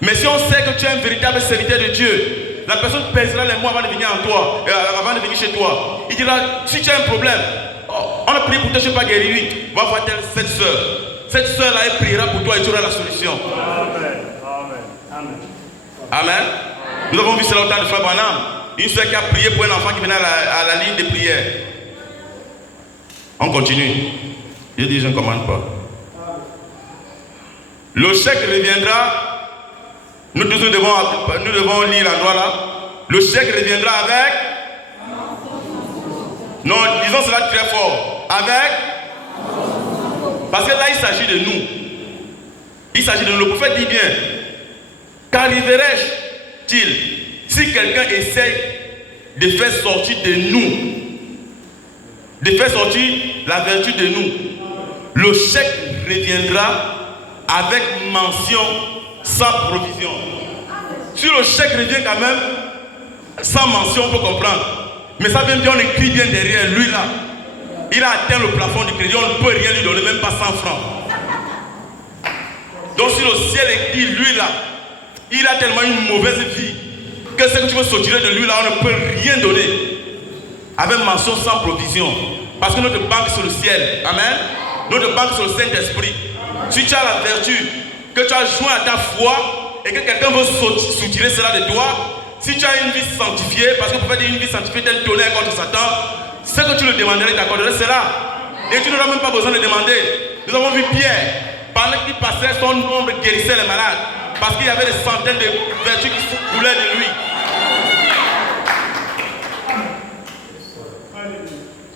Mais si on sait que tu es un véritable serviteur de Dieu, la personne pèsera les mots avant de venir en toi, avant de venir chez toi. Il dira, si tu as un problème, on a prié pour toi, je ne sais pas guérir, va voir cette soeur. Cette soeur-là, elle priera pour toi et tu auras la solution. Amen. Amen. Amen. Amen. Nous avons vu cela au temps de Frère Branham. Une soeur qui a prié pour un enfant qui venait à la ligne de prière. On continue. Je dis, je ne commande pas. Le chèque reviendra. Nous devons lire l'endroit là. Le chèque reviendra avec. Non, disons cela très fort. Avec. Parce que là, il s'agit de nous. Il s'agit de nous. Le prophète dit bien. Qu'arriverai-je-t-il si quelqu'un essaye de faire sortir de nous, de faire sortir la vertu de nous? Le chèque reviendra avec mention sans provision. Si le chèque revient quand même sans mention, on peut comprendre. Mais ça vient bien, on écrit bien derrière lui là. Il a atteint le plafond du crédit, on ne peut rien lui donner, même pas 100 francs. Donc si le ciel écrit lui là, il a tellement une mauvaise vie que ce que tu veux sortir de lui là, on ne peut rien donner. Avec mention sans provision. Parce que notre banque sur le ciel. Amen. Notre banque sur le Saint-Esprit. Si tu as la vertu, que tu as joint à ta foi et que quelqu'un veut soutirer cela de toi, si tu as une vie sanctifiée, parce que pour faire une vie sanctifiée, tel tonnerre contre Satan, ce que tu le demanderais, il t'accorderait cela. Et tu n'auras même pas besoin de demander. Nous avons vu Pierre, pendant qu'il passait, son ombre guérissait les malades. Parce qu'il y avait des centaines de vertus qui coulaient de lui.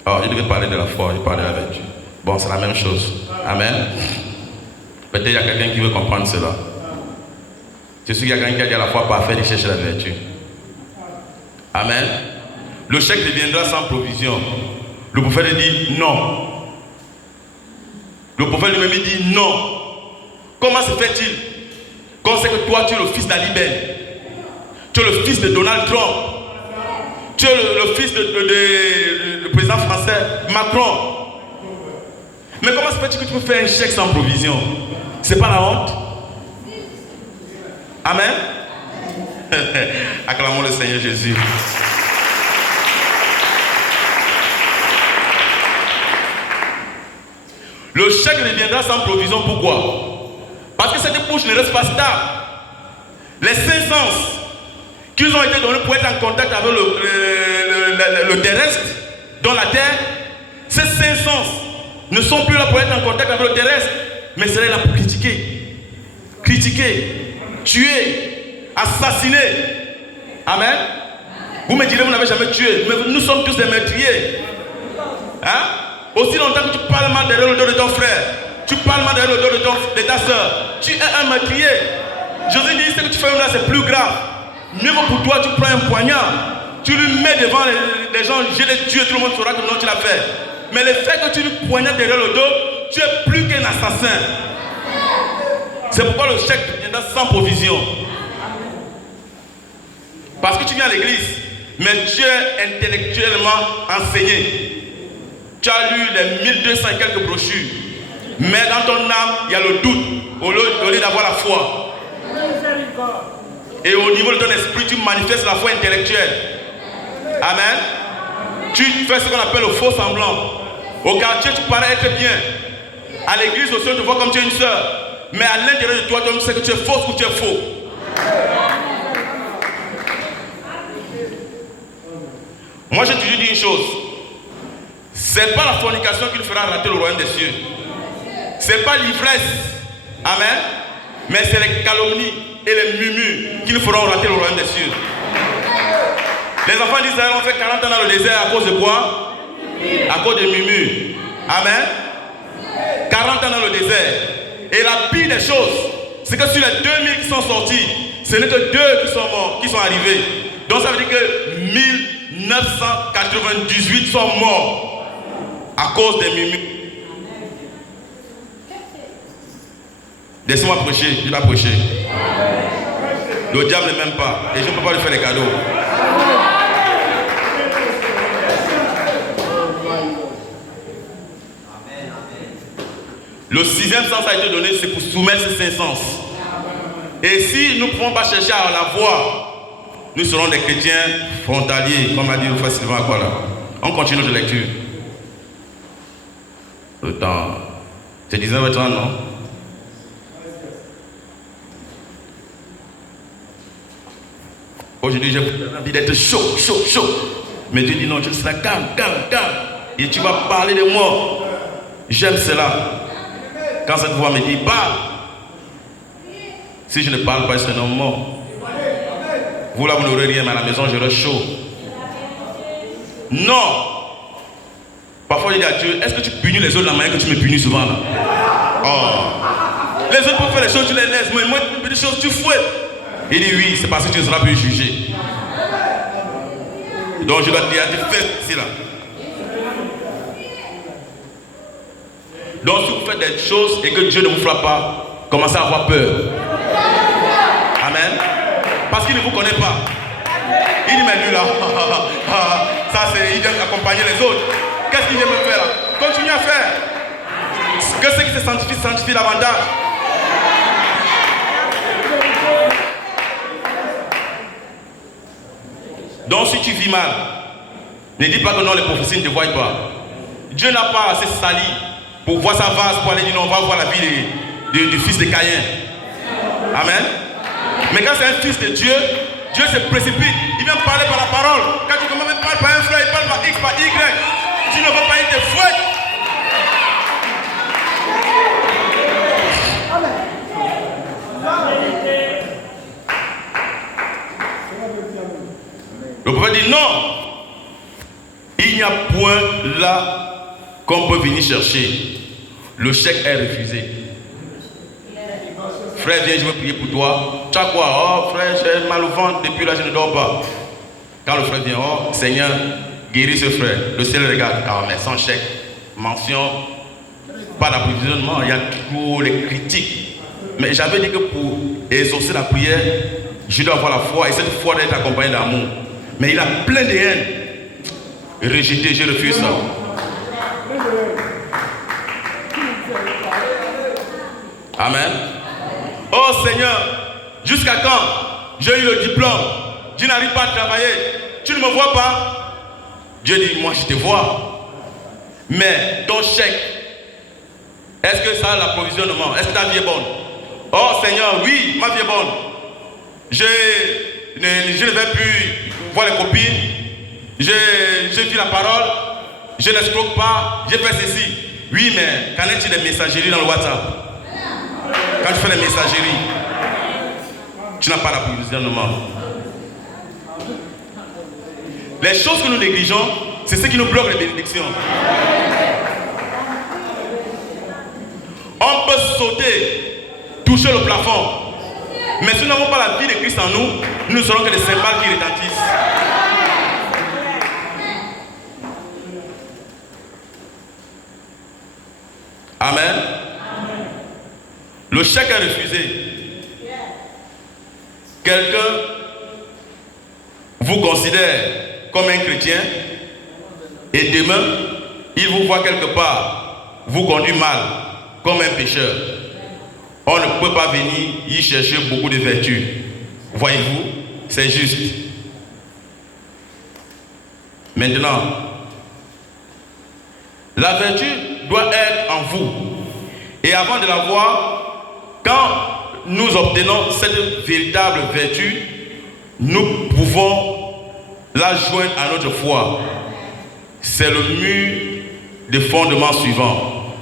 Alors, il devait parler de la foi, il parlait de la vertu. Bon, c'est la même chose. Amen. Peut-être qu'il y a quelqu'un qui veut comprendre cela. C'est sûr qu'il y a quelqu'un qui a dit à la foi parfaite, il cherche la vertu. Amen. Le chèque deviendra sans provision. Le prophète dit non. Le prophète lui-même dit non. Comment se fait-il qu'on sait que toi tu es le fils d'Ali Ben, tu es le fils de Donald Trump, tu es le fils du président français Macron? Mais comment se fait-il que tu peux faire un chèque sans provision? C'est pas la honte? Amen. Acclamons le Seigneur Jésus. Le chèque reviendra sans provision. Pourquoi? Parce que cette bouche ne reste pas stable. Les 5 sens qui nous ont été donnés pour être en contact avec le terrestre, dans la terre, ces 5 sens ne sont plus là pour être en contact avec le terrestre, mais c'est là pour critiquer, tuer, assassiner. Amen. Vous me direz, vous n'avez jamais tué, mais nous sommes tous des meurtriers. Hein? Aussi longtemps que tu parles mal derrière le dos de ton frère, tu parles mal derrière le dos de ta soeur, tu es un meurtrier. Jésus dit, ce que tu fais là, c'est plus grave. Mieux vaut pour toi, tu prends un poignard, tu lui mets devant les gens, je l'ai tué, tout le monde saura que non, tu l'as fait. Mais le fait que tu lui poignardes derrière le dos, tu es plus qu'un assassin. C'est pourquoi le chèque viendra sans provision. Parce que tu viens à l'église, mais tu es intellectuellement enseigné. Tu as lu les 1200 et quelques brochures. Mais dans ton âme, il y a le doute au lieu d'avoir la foi. Et au niveau de ton esprit, tu manifestes la foi intellectuelle. Amen. Tu fais ce qu'on appelle le faux semblant. Au quartier, tu parais être bien. À l'église aussi, on te voit comme tu es une sœur. Mais à l'intérieur de toi, tu sais que tu es fausse ou tu es faux. Moi, j'ai toujours dit une chose. C'est pas la fornication qui nous fera rater le royaume des cieux. C'est pas l'ivresse. Amen. Mais c'est les calomnies et les murmures qui nous feront rater le royaume des cieux. Les enfants d'Israël ont fait 40 ans dans le désert à cause de quoi? À cause des murmures. Amen. 40 ans dans le désert. Et la pire des choses, c'est que sur les 2000 qui sont sortis, ce n'est que 2 qui sont morts, qui sont arrivés. Donc ça veut dire que 1998 sont morts à cause des murmures. Laissez-moi prêcher, je vais prêcher. Le diable ne m'aime pas et je ne peux pas lui faire les cadeaux. Le 6e sens a été donné, c'est pour soumettre ces 5 sens. Et si nous ne pouvons pas chercher à la voir, nous serons des chrétiens frontaliers, comme a dit le frère Sylvain Akwala. On continue notre lecture. Le temps. C'est 19h30, non? Aujourd'hui, j'ai envie d'être chaud. Mais Dieu dit non, je serai calme. Et tu vas parler de moi. J'aime cela. Quand cette voix me dit, parle. Si je ne parle pas, je serai un homme mort. Vous là, vous n'aurez rien, mais à la maison, j'aurai chaud. Non. Parfois, je dis à Dieu, est-ce que tu punis les autres de la manière que tu me punis souvent là? Oh. Les autres peuvent faire les choses, tu les laisses. Mais moi, tu fais des choses, tu fouettes. Il dit oui, c'est parce que tu ne seras plus jugé. Donc je dois te dire, tu fais ceci là. Donc si vous faites des choses et que Dieu ne vous frappe pas, commencez à avoir peur. Amen. Parce qu'il ne vous connaît pas. Il dit, mais lui là, ça c'est, il vient accompagner les autres. Qu'est-ce qu'il vient me faire là? Continue à faire. Que ce qui se sanctifie davantage. Donc si tu vis mal, ne dis pas que non, les prophéties ne te voient pas. Dieu n'a pas assez sali pour voir sa vase, pour aller dire non, on va voir la vie du fils de Caïn. Amen. Mais quand c'est un fils de Dieu, Dieu se précipite. Il vient parler par la parole. Quand tu commences à parler par un frère, il parle par X, par Y. Tu ne veux pas, il te fouette. Le prophète dit non. Il n'y a point là qu'on peut venir chercher. Le chèque est refusé. Frère, viens, je veux prier pour toi. Tu as quoi? Oh, frère, j'ai mal au ventre. Depuis là, je ne dors pas. Quand le frère vient, oh, Seigneur, guéris ce frère. Le ciel regarde. Ah, mais sans chèque. Mention, pas d'approvisionnement. Il y a toujours les critiques. Mais j'avais dit que pour exaucer la prière, je dois avoir la foi. Et cette foi doit être accompagnée d'amour. Mais il a plein de haine. Rejeté, je refuse ça. Amen. Oh Seigneur, jusqu'à quand j'ai eu le diplôme, je n'arrive pas à travailler, tu ne me vois pas? Dieu dit, moi je te vois. Mais ton chèque, est-ce que ça a l'approvisionnement? Est-ce que ta vie est bonne? Oh Seigneur, oui, ma vie est bonne. Je ne vais plus voir les copines. Je vis la parole. Je n'escroque pas. Je fais ceci. Oui, mais qu'en est-il des messageries dans le WhatsApp? Quand tu fais les messageries, tu n'as pas d'approvisionnement. Les choses que nous négligeons, c'est ce qui nous bloque les bénédictions. On peut sauter, toucher le plafond. Mais si nous n'avons pas la vie de Christ en nous, nous ne serons que des cymbales qui retentissent. Amen. Le chèque est refusé. Quelqu'un vous considère comme un chrétien et demain, il vous voit quelque part, vous conduit mal, comme un pécheur. On ne peut pas venir y chercher beaucoup de vertus. Voyez-vous, c'est juste. Maintenant, la vertu doit être en vous. Et avant de la voir, quand nous obtenons cette véritable vertu, nous pouvons la joindre à notre foi. C'est le mur de fondement suivant.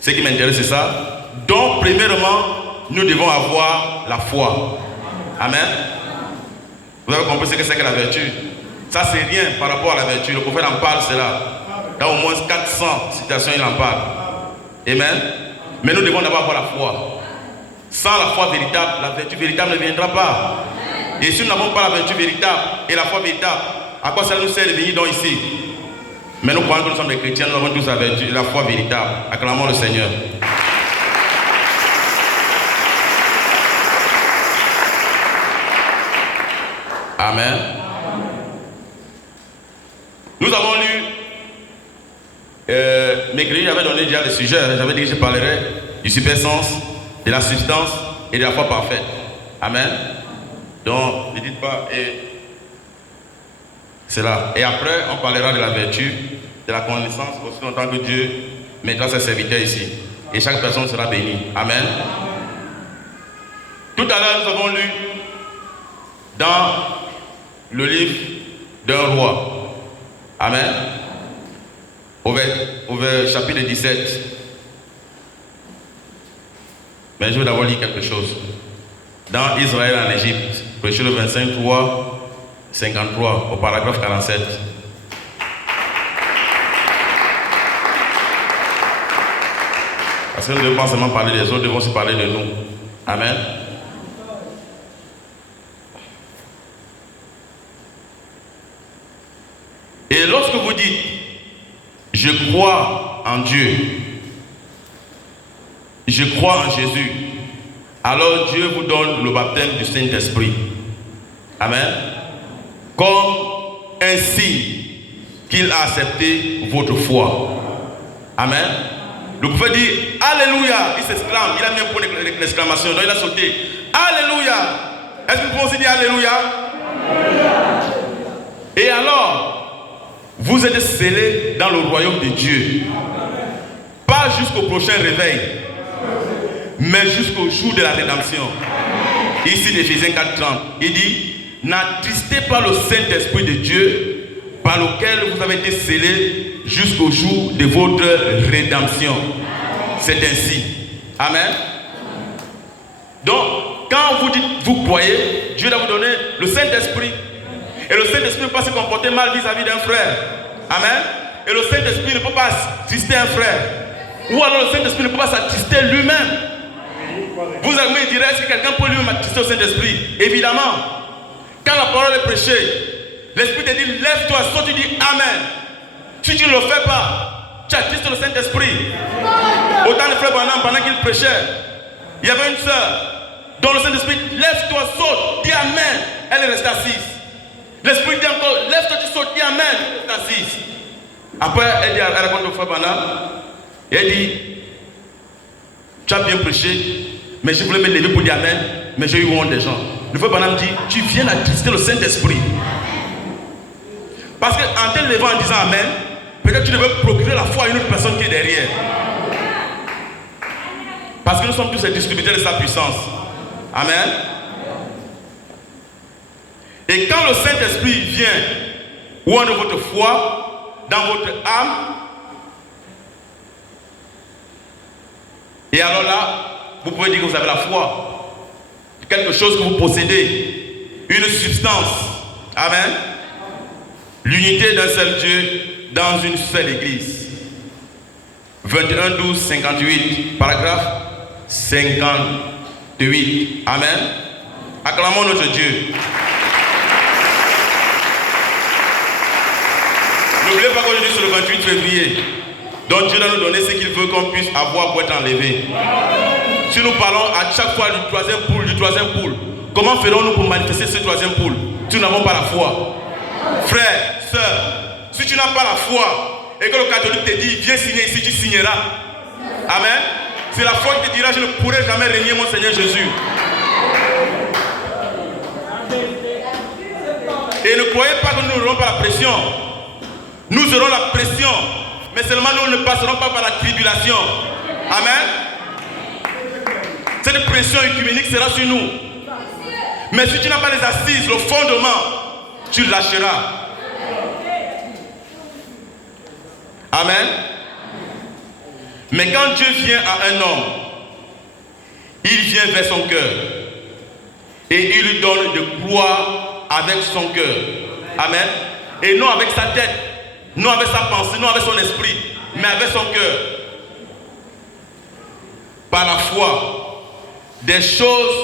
Ce qui m'intéresse, c'est ça. Donc, premièrement, nous devons avoir la foi. Amen. Vous avez compris ce que c'est que la vertu? Ça, c'est rien par rapport à la vertu. Le prophète en parle, c'est là. Dans au moins 400 citations, il en parle. Amen. Mais nous devons d'abord avoir la foi. Sans la foi véritable, la vertu véritable ne viendra pas. Et si nous n'avons pas la vertu véritable et la foi véritable, à quoi ça nous sert de venir donc ici? Mais nous croyons que nous sommes des chrétiens, nous avons tous la vertu et la foi véritable. Acclamons le Seigneur. Amen. Nous avons lu, mercredi, j'avais donné déjà le sujet, j'avais dit que je parlerai du super-sens, de la substance et de la foi parfaite. Amen. Donc, ne dites pas, et c'est là. Et après, on parlera de la vertu, de la connaissance, aussi longtemps que Dieu mettra ses serviteurs ici. Et chaque personne sera bénie. Amen. Tout à l'heure, nous avons lu dans le livre d'un roi. Amen. Au chapitre 17. Mais je vais d'abord lire quelque chose. Dans Israël en Égypte, prêché le 25-3-53 au paragraphe 47. Parce que nous ne devons pas seulement parler des autres, nous devons aussi parler de nous. Amen. Et lorsque vous dites, je crois en Dieu, je crois en Jésus, alors Dieu vous donne le baptême du Saint-Esprit. Amen. Comme un signe qu'il a accepté votre foi. Amen. Le prophète dit, Alléluia, il s'exclame, il a même pour l'exclamation, donc il a sauté. Alléluia. Est-ce que vous pouvez aussi dire Alléluia? Et alors, vous êtes scellés dans le royaume de Dieu. Pas jusqu'au prochain réveil, mais jusqu'au jour de la rédemption. Ici, d'Éphésiens 4:30, il dit, n'attristez pas le Saint-Esprit de Dieu, par lequel vous avez été scellés jusqu'au jour de votre rédemption. C'est ainsi. Amen. Donc, quand vous dites, vous croyez, Dieu va vous donner le Saint-Esprit. Et le Saint-Esprit ne peut pas se comporter mal vis-à-vis d'un frère. Amen. Et le Saint-Esprit ne peut pas attrister un frère. Ou alors le Saint-Esprit ne peut pas s'attrister lui-même. Vous allez me dire, est-ce que quelqu'un peut lui-même attrister au Saint-Esprit? Évidemment. Quand la parole est prêchée, l'Esprit te dit, lève-toi, saute, tu dis Amen. Si tu ne le fais pas, tu attristes le Saint-Esprit. Autant le frère Branham, pendant qu'il prêchait, il y avait une sœur dont le Saint-Esprit, lève-toi, saute, dis Amen. Elle est restée assise. L'Esprit dit encore, lève-toi, tu sautes, dis Amen. Elle est assise. Après, elle raconte au frère Branham. Et elle dit, tu as bien prêché, mais je voulais me lever pour dire Amen, mais j'ai eu honte des gens. Le frère Branham dit, tu viens d'attrister le Saint-Esprit. Parce qu'en te levant en disant Amen, peut-être tu devais procurer la foi à une autre personne qui est derrière. Parce que nous sommes tous les distributeurs de sa puissance. Amen. Et quand le Saint-Esprit vient, ou en votre foi, dans votre âme, et alors là, vous pouvez dire que vous avez la foi. Quelque chose que vous possédez. Une substance. Amen. L'unité d'un seul Dieu dans une seule église. 21-12-58. Paragraphe 58. Amen. Acclamons notre Dieu. N'oubliez pas qu'aujourd'hui c'est le 28 février. Donc Dieu doit nous donner ce qu'il veut qu'on puisse avoir pour être enlevé. Si nous parlons à chaque fois du troisième poule, comment ferons-nous pour manifester ce troisième poule si nous n'avons pas la foi? Frère, sœur, si tu n'as pas la foi et que le catholique te dit viens signer ici, tu signeras. Amen. C'est la foi qui te dira je ne pourrai jamais régner mon Seigneur Jésus. Et ne croyez pas que nous n'aurons pas la pression. Nous aurons la pression, mais seulement nous ne passerons pas par la tribulation. Amen. Cette pression œcuménique sera sur nous. Mais si tu n'as pas les assises, le fondement, tu lâcheras. Amen. Mais quand Dieu vient à un homme, il vient vers son cœur. Et il lui donne de gloire avec son cœur. Amen. Et non avec sa tête, non avec sa pensée, non avec son esprit, mais avec son cœur. Par la foi, des choses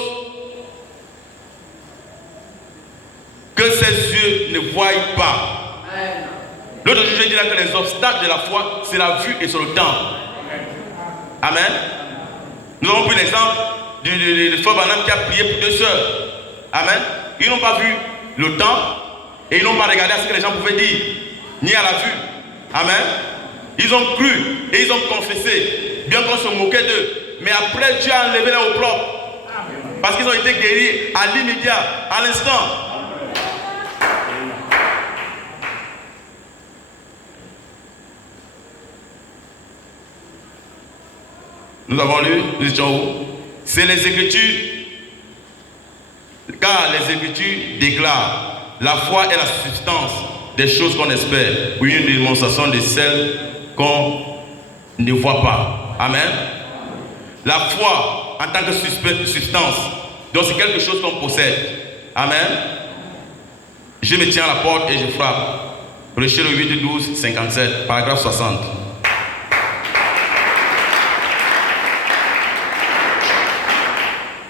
ses yeux ne voient pas. L'autre jour, je dis là que les obstacles de la foi, c'est la vue et c'est le temps. Amen. Nous avons pris l'exemple de frère Branham qui a prié pour 2 sœurs. Amen. Ils n'ont pas vu le temps et ils n'ont pas regardé à ce que les gens pouvaient dire, ni à la vue. Amen. Ils ont cru et ils ont confessé, bien qu'on se moquait d'eux. Mais après, Dieu a enlevé leur opprobre. Parce qu'ils ont été guéris à l'immédiat, à l'instant. Nous avons lu, nous étions où? C'est les Écritures. Car les Écritures déclarent: la foi est la substance des choses qu'on espère, ou une démonstration de celles qu'on ne voit pas. Amen. La foi en tant que substance, donc c'est quelque chose qu'on possède. Amen. Je me tiens à la porte et je frappe. Prêcher le 8-12-57, paragraphe 60.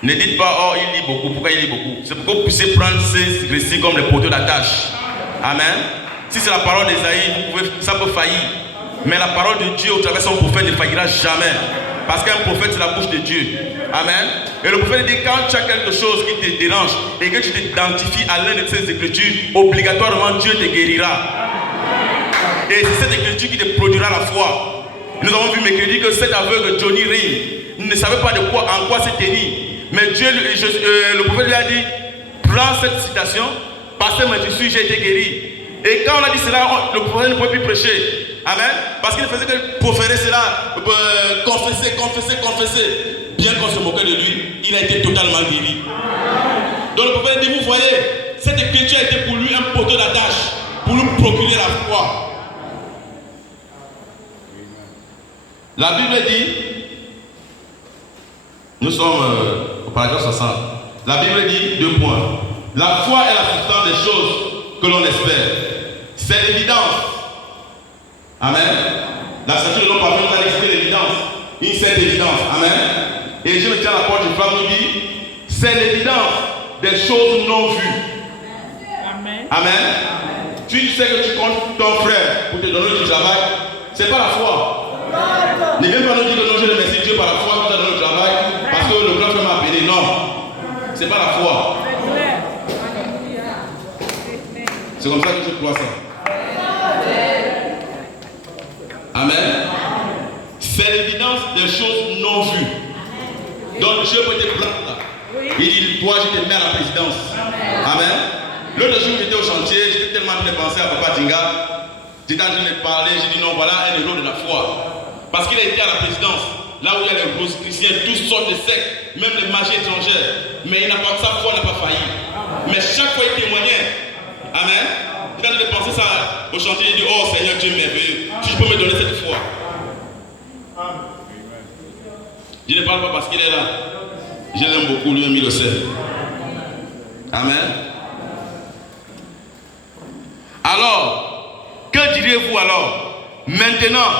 Ne dites pas, oh, il lit beaucoup. Pourquoi il lit beaucoup? C'est pour que vous puissiez prendre ces récits comme les poteaux d'attache. Amen. Si c'est la parole d'Ésaïe, ça peut faillir. Mais la parole de Dieu au travers de son prophète ne faillira jamais. Parce qu'un prophète, c'est la bouche de Dieu. Amen. Et le prophète dit, quand tu as quelque chose qui te dérange et que tu t'identifies à l'un de ces écritures, obligatoirement Dieu te guérira. Et c'est cette écriture qui te produira la foi. Nous avons vu mercredi que cet aveugle Johnny Ring ne savait pas en quoi se tenir. Mais Dieu, le prophète lui a dit, prends cette citation, parce que dessus j'ai été guéri. Et quand on a dit cela, le prophète ne pouvait plus prêcher. Amen. Parce qu'il ne faisait que proférer cela, confesser. Bien qu'on se moquait de lui, il a été totalement guéri. Donc le prophète dit, vous voyez, cette écriture a été pour lui un poteau d'attache, pour lui procurer la foi. La Bible dit, nous sommes au paragraphe 60. La Bible dit 2 points. La foi est la substance des choses que l'on espère. C'est l'évidence. Amen. La Sainture de l'homme parvient à expliquer l'évidence. Une certaine évidence. Amen. Et je me tiens à la porte du frère nous dit, c'est l'évidence des choses non vues. Amen. Amen. Tu sais que tu comptes ton frère pour te donner du travail. C'est pas la foi. Ne viens pas nous dire que non, je remercie Dieu par la foi que tu as donné le travail parce que le grand frère m'a appelé. Non, c'est pas la foi. C'est comme ça que je crois ça. Amen. C'est l'évidence des choses non vues. Donc Dieu peut te prendre là. Il dit, toi je te mets à la présidence. Amen. L'autre jour j'étais au chantier, j'étais tellement en train de penser à Papa Dinga. J'étais en train de parler, j'ai dit non, voilà un héros de la foi. Parce qu'il a été à la présidence, là où il y a les Rosicruciens, toutes sortes de sectes, même les magies étrangères. Mais sa foi n'a pas failli. Mais chaque fois il témoignait. Amen. Quand il a pensé ça au chantier, il dit, oh Seigneur Dieu merveilleux, si je peux me donner cette foi. Je ne parle pas parce qu'il est là. Je l'aime beaucoup, lui-même il le sait. Amen. Alors, que diriez-vous alors? Maintenant,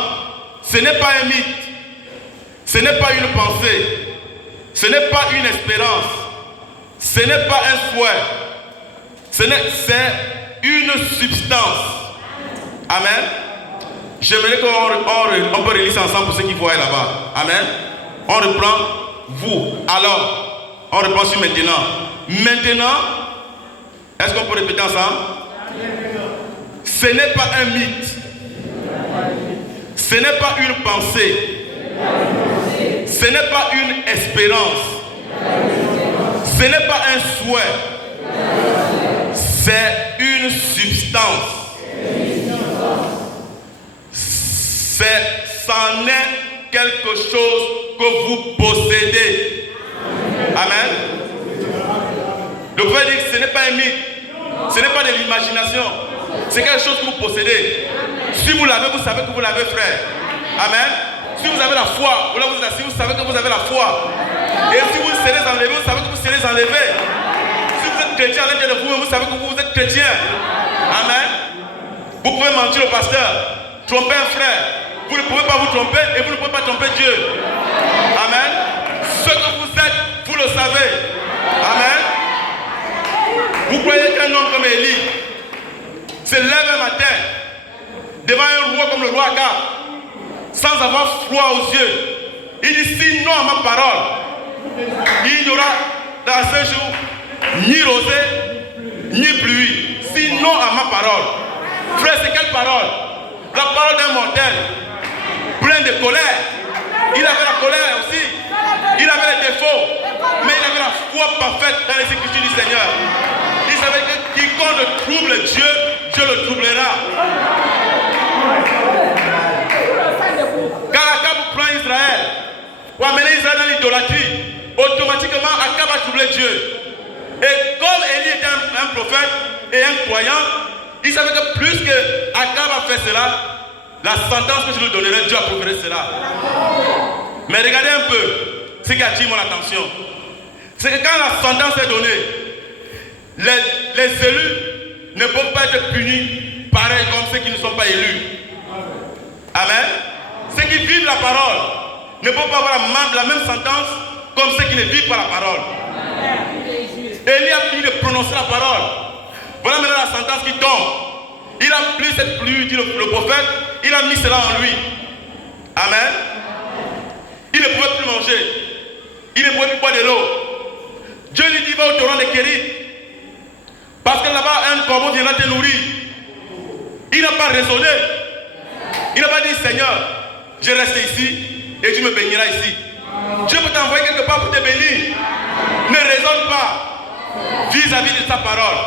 ce n'est pas un mythe, ce n'est pas une pensée, ce n'est pas une espérance, ce n'est pas un souhait, c'est une substance. Amen. J'aimerais qu'on peut relire ça ensemble pour ceux qui voient là-bas. Amen. On reprend vous. Alors, on reprend sur maintenant. Maintenant, est-ce qu'on peut répéter ensemble? Ce n'est pas un mythe. Ce n'est pas une pensée. Ce n'est pas une espérance. Ce n'est pas un souhait. C'est une substance. C'en est quelque chose que vous possédez. Amen. Le prophète dit que ce n'est pas un mythe. Ce n'est pas de l'imagination. C'est quelque chose que vous possédez. Si vous l'avez, vous savez que vous l'avez, frère. Amen. Si vous avez la foi, là vous êtes assis, vous savez que vous avez la foi. Et si vous serez enlevé, vous savez que vous serez enlevé. Si vous êtes chrétien à l'intérieur de vous, vous savez que vous êtes chrétien. Amen. Vous pouvez mentir au pasteur, tromper un frère. Vous ne pouvez pas vous tromper et vous ne pouvez pas tromper Dieu. Amen. Ce que vous êtes, vous le savez. Amen. Vous croyez qu'un homme comme Élie se lève un matin devant un roi comme le roi Akab, sans avoir froid aux yeux? Il dit, si non à ma parole, il n'y aura dans ce jour ni rosée, ni pluie. Si non à ma parole. Frère, c'est quelle parole? La parole d'un mortel, plein de colère. Il avait la colère aussi. Il avait les défauts. Mais il avait la foi parfaite dans les écritures du Seigneur. Il savait que quiconque trouble Dieu, Dieu le troublera. Quand Akab prend Israël, pour amener Israël dans l'idolâtrie, automatiquement Akab a troublé Dieu. Et comme Élie était un prophète et un croyant, il savait que plus que Akab a fait cela, la sentence que je lui donnerai, Dieu approuverait cela. Mais regardez un peu ce qui attire mon attention. C'est que quand la sentence est donnée, les élus ne peuvent pas être punis pareil comme ceux qui ne sont pas élus. Amen. Ceux qui vivent la parole ne peuvent pas avoir la même sentence comme ceux qui ne vivent pas la parole. Élie a fini de prononcer la parole. Voilà maintenant la sentence qui tombe. Il a pris cette pluie, dit le prophète, il a mis cela en lui. Amen. Il ne pouvait plus manger. Il ne pouvait plus boire de l'eau. Dieu lui dit, va au torrent de Kérit. Parce que là-bas, un corbeau viendra te nourrir. Il n'a pas raisonné. Il n'a pas dit, Seigneur, je reste ici et tu me béniras ici. Dieu peut t'envoyer quelque part pour te bénir. Ne raisonne pas vis-à-vis de sa parole.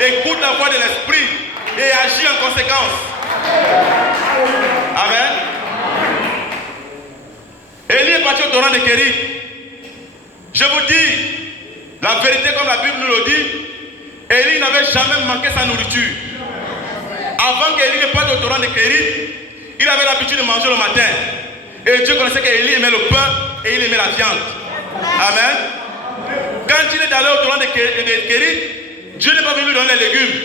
Écoute la voix de l'esprit et agis en conséquence. Amen. Élie est parti au torrent de Kérit. Je vous dis la vérité comme la Bible nous le dit. Élie n'avait jamais manqué sa nourriture. Avant qu'Élie ne parte au torrent de Kérit, il avait l'habitude de manger le matin. Et Dieu connaissait qu'Élie aimait le pain et il aimait la viande. Amen. Quand il est allé au torrent de Kérit, Dieu n'est pas venu lui donner les légumes.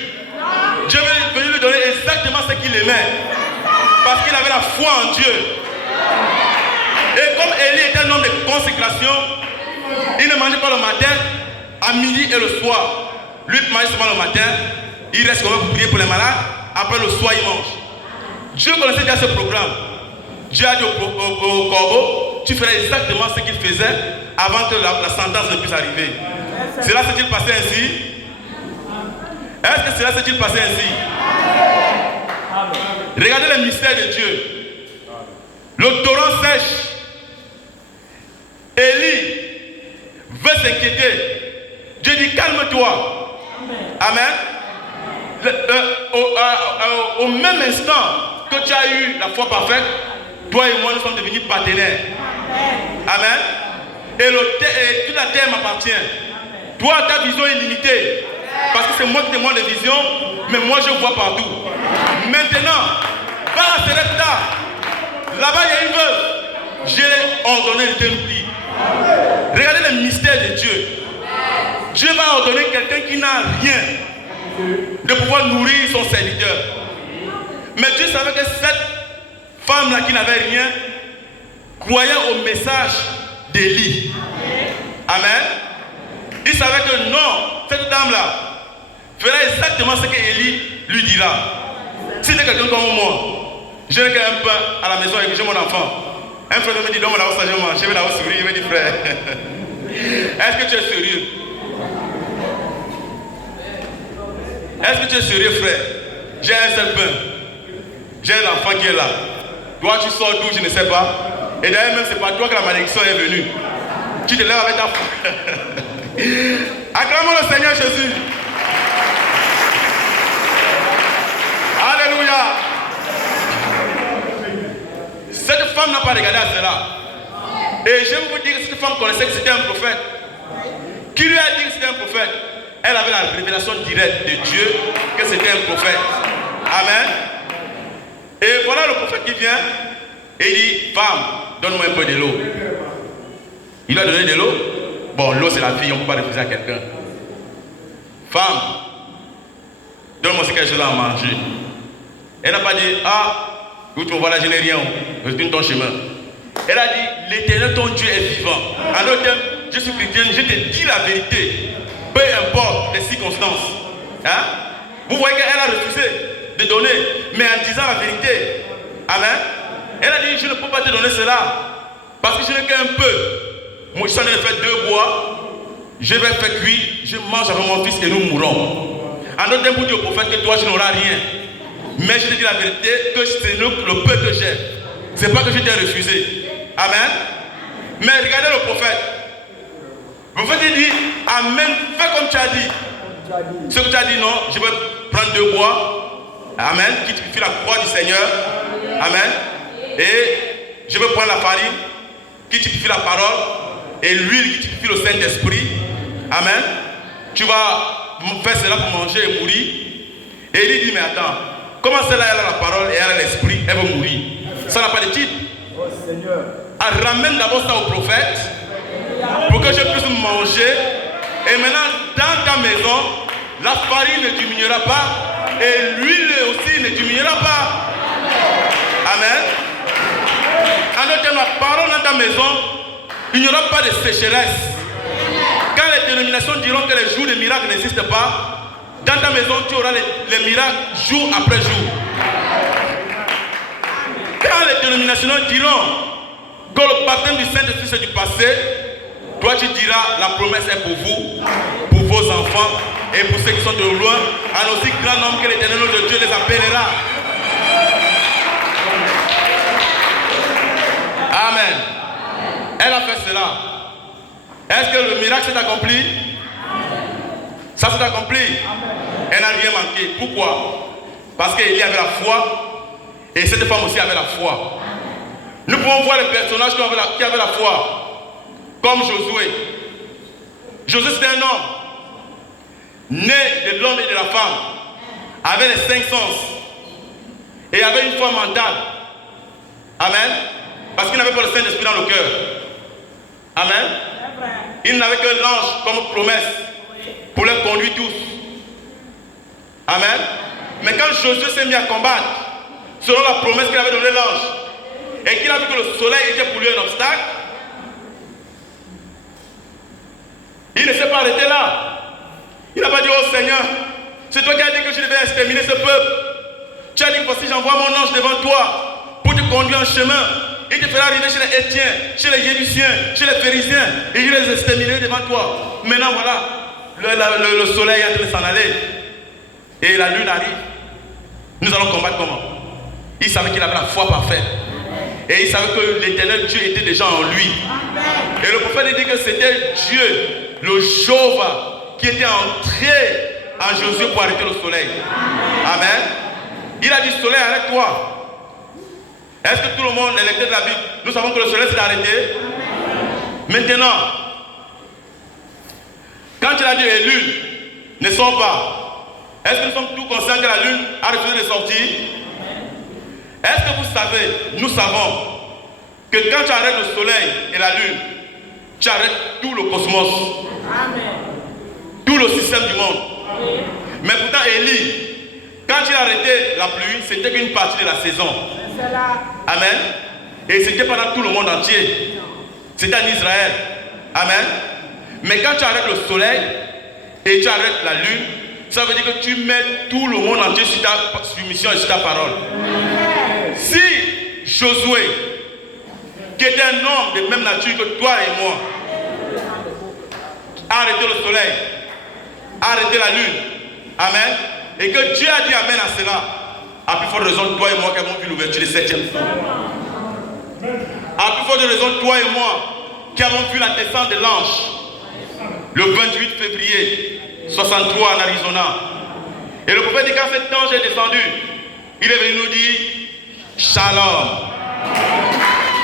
Dieu est venu lui donner exactement ce qu'il aimait. Parce qu'il avait la foi en Dieu. Et comme Élie était un homme de consécration, il ne mangeait pas le matin, à midi et le soir. Lui il mangeait seulement le matin, il reste quand même pour prier pour les malades, après le soir il mange. Dieu connaissait déjà ce programme. Dieu a dit au corbeau, tu ferais exactement ce qu'il faisait avant que la sentence ne puisse arriver. Cela s'est-il passé ainsi? Est-ce que cela s'est-il passé ainsi? Regardez le mystère de Dieu. Le torrent sèche. Élie veut s'inquiéter. Dieu dit calme-toi. Amen. Au même instant que tu as eu la foi parfaite, toi et moi nous sommes devenus partenaires. Amen. Et toute la terre m'appartient. Toi, ta vision est limitée. Parce que c'est moi qui témoigne de vision, mais moi je vois partout. Maintenant, va à Serepta. Là-bas il y a une veuve. J'ai ordonné de te nourrir. Regardez le mystère de Dieu. Dieu va ordonner quelqu'un qui n'a rien de pouvoir nourrir son serviteur. Mais Dieu savait que cette femme-là qui n'avait rien croyait au message d'Élie. Amen. Il savait que non, cette dame-là fera exactement ce qu'Élie lui dira. Si c'est quelqu'un comme moi, je n'ai qu'un pain à la maison et que j'ai mon enfant. Un frère me dit, donne-moi la hausse, je mange. Je vais la hausse sourire, je vais dire, frère, est-ce que tu es sérieux? Est-ce que tu es sérieux, frère? J'ai un seul pain. J'ai un enfant qui est là. Toi, tu sors d'où, je ne sais pas. Et d'ailleurs, même, c'est pas toi que la malédiction est venue. Tu te lèves avec ta foi. Acclamons le Seigneur Jésus. Alléluia. Cette femme n'a pas regardé à cela. Et je vais vous dire que cette femme connaissait que c'était un prophète. Qui lui a dit que c'était un prophète? Elle avait la révélation directe de Dieu que c'était un prophète. Amen. Et voilà le prophète qui vient et il dit, femme, donne-moi un peu de l'eau. Il lui a donné de l'eau. Bon, l'eau c'est la vie, on ne peut pas refuser à quelqu'un. Femme, donne-moi quelque chose à manger. Elle n'a pas dit, ah, tu me vois là, je n'ai rien, retourne ton chemin. Elle a dit, l'Éternel ton Dieu est vivant. En d'autres termes, je suis chrétien, je te dis la vérité. Peu importe les circonstances. Hein? Vous voyez qu'elle a refusé de donner, mais en disant la vérité. Amen. Elle a dit, je ne peux pas te donner cela, parce que je n'ai qu'un peu. Moi, je suis en train de faire 2 bois, je vais faire cuire, je mange avec mon fils et nous mourrons. En d'autres termes, pour dire au prophète que toi, je n'auras rien. Mais je te dis la vérité, que c'est le peu que j'ai. Ce n'est pas que je t'ai refusé. Amen. Mais regardez le prophète. Le prophète dit, Amen, fais comme tu as dit. Ce que tu as dit, non, je vais prendre 2 bois. Amen. Qui typifie la croix du Seigneur. Amen. Et je vais prendre la farine qui typifie la parole. Et l'huile qui typifie le Saint-Esprit. Amen. Tu vas faire cela pour manger et mourir. Et il dit, mais attends, comment celle-là, elle a la parole et elle a l'esprit, elle va mourir. Ça n'a pas de titre. Oh Seigneur. Ramène d'abord ça au prophète pour que je puisse manger. Et maintenant, dans ta maison, la farine ne diminuera pas et l'huile aussi ne diminuera pas. Amen. En d'autres termes, la parole dans ta maison, il n'y aura pas de sécheresse. Quand les dénominations diront que les jours de miracles n'existent pas, dans ta maison, tu auras les miracles jour après jour. Quand les dénominations diront que le baptême du Saint-Esprit c'est du passé, toi tu diras la promesse est pour vous, pour vos enfants et pour ceux qui sont de loin, en aussi grand nombre que l'Éternel de Dieu les appellera. Amen. Elle a fait cela. Est-ce que le miracle s'est accompli? Ça s'est accompli. Elle n'a rien manqué. Pourquoi? Parce qu'Élie avait la foi et cette femme aussi avait la foi. Nous pouvons voir les personnages qui avaient la foi, comme Josué. Josué c'était un homme, né de l'homme et de la femme, avait les 5 sens et avait une foi mentale. Amen. Parce qu'il n'avait pas le Saint-Esprit dans le cœur. Amen. Il n'avait que l'ange comme promesse pour les conduire tous. Amen. Mais quand Josué s'est mis à combattre, selon la promesse qu'il avait donnée l'ange, et qu'il a vu que le soleil était pour lui un obstacle, il ne s'est pas arrêté là. Il n'a pas dit, oh Seigneur, c'est toi qui as dit que je devais exterminer ce peuple. Tu as dit que voici j'envoie mon ange devant toi pour te conduire en chemin. Il te fera arriver chez les Étiens, chez les Jébusiens, chez les Phérésiens, et je les exterminerai devant toi. Maintenant voilà, le soleil est en train de s'en aller. Et la lune arrive. Nous allons combattre comment? Il savait qu'il avait la foi parfaite. Et il savait que l'Éternel Dieu était déjà en lui. Et le prophète dit que c'était Dieu, le Jéhovah, qui était entré en Josué pour arrêter le soleil. Amen. Il a dit, soleil, arrête-toi. Est-ce que tout le monde, les lecteurs de la Bible, nous savons que le soleil s'est arrêté? Maintenant, quand il a dit les lunes ne sont pas, est-ce que nous sommes tous conscients que la lune a refusé de sortir? Est-ce que vous savez, nous savons, que quand tu arrêtes le soleil et la lune, tu arrêtes tout le cosmos, tout le système du monde. Mais pourtant, Élie, quand il a arrêté la pluie, c'était qu'une partie de la saison. Amen. Et c'était pendant tout le monde entier. C'était en Israël. Amen. Mais quand tu arrêtes le soleil et tu arrêtes la lune, ça veut dire que tu mets tout le monde entier sur ta mission et sur ta parole. Si Josué, qui était un homme de même nature que toi et moi, a arrêté le soleil, a arrêté la lune, amen, et que Dieu a dit amen à cela, à plus forte raison, toi et moi qui avons vu l'ouverture du 7e ciel. À plus forte raison, toi et moi qui avons vu la descente de l'ange le 28 février 63 en Arizona. Et le prophète dit quand cet ange est descendu, il est venu nous dire Shalom.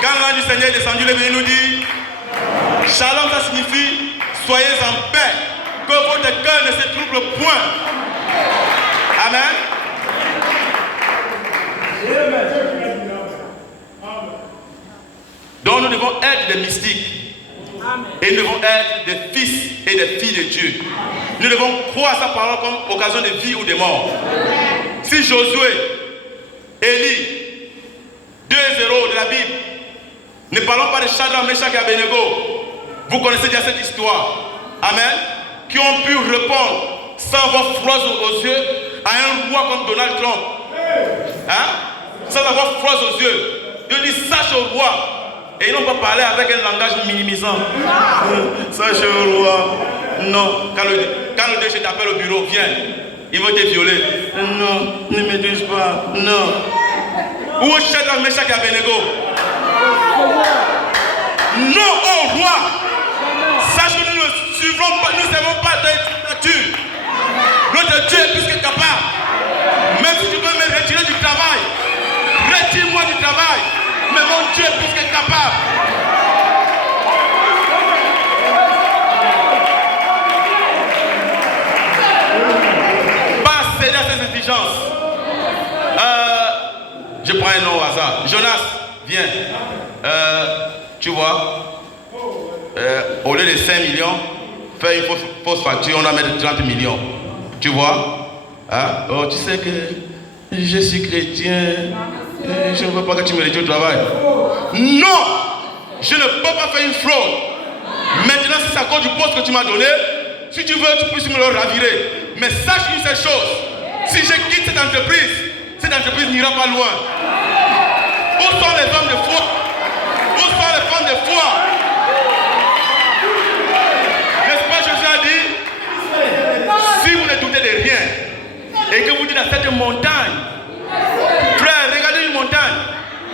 Quand l'ange du Seigneur est descendu, il est venu nous dire Shalom, ça signifie soyez en paix, que votre cœur ne se trouble point. Amen. Donc nous devons être des mystiques. Et nous devons être des fils et des filles de Dieu. Nous devons croire sa parole comme occasion de vie ou de mort. Si Josué, Élie, 2 héros de la Bible, ne parlons pas de Shadrach, Meshach et Abednego. Vous connaissez déjà cette histoire. Amen. qui ont pu répondre sans avoir froid aux yeux à un roi comme Donald Trump. Hein? Sans avoir froid aux yeux. Dieu dit sache au roi. Et ils n'ont pas parlé avec un langage minimisant. Sache au roi. Non. Quand le déchet t'appelle au bureau, viens. Il va te violer. Non, ne me touche pas. Non. Où est Shadrach, Meshach et Abednego? Non au roi. Sache que nous ne suivrons pas, nous ne servons pas de nature. Notre Dieu est plus que capable. Même si tu veux me retirer du travail, retire-moi du travail. Mais mon Dieu est plus que capable. Pas céder à ses exigences. Je prends un nom au hasard. Jonas, viens. Tu vois, au lieu de 5 millions, faire une fausse facture, on va mettre 30 millions. Tu vois? Hein? Oh, tu sais que je suis chrétien. Je ne veux pas que tu me retires au travail. Non! Je ne peux pas faire une fraude. Maintenant, si c'est à cause du poste que tu m'as donné, si tu veux, tu peux me le ravirer. Mais sache une seule chose. Si je quitte cette entreprise n'ira pas loin. Où sont les hommes de foi? Où sont les femmes de foi? N'est-ce pas, Jésus a dit, si vous ne doutez de rien, et que vous dites à cette montagne, frère, regardez une montagne.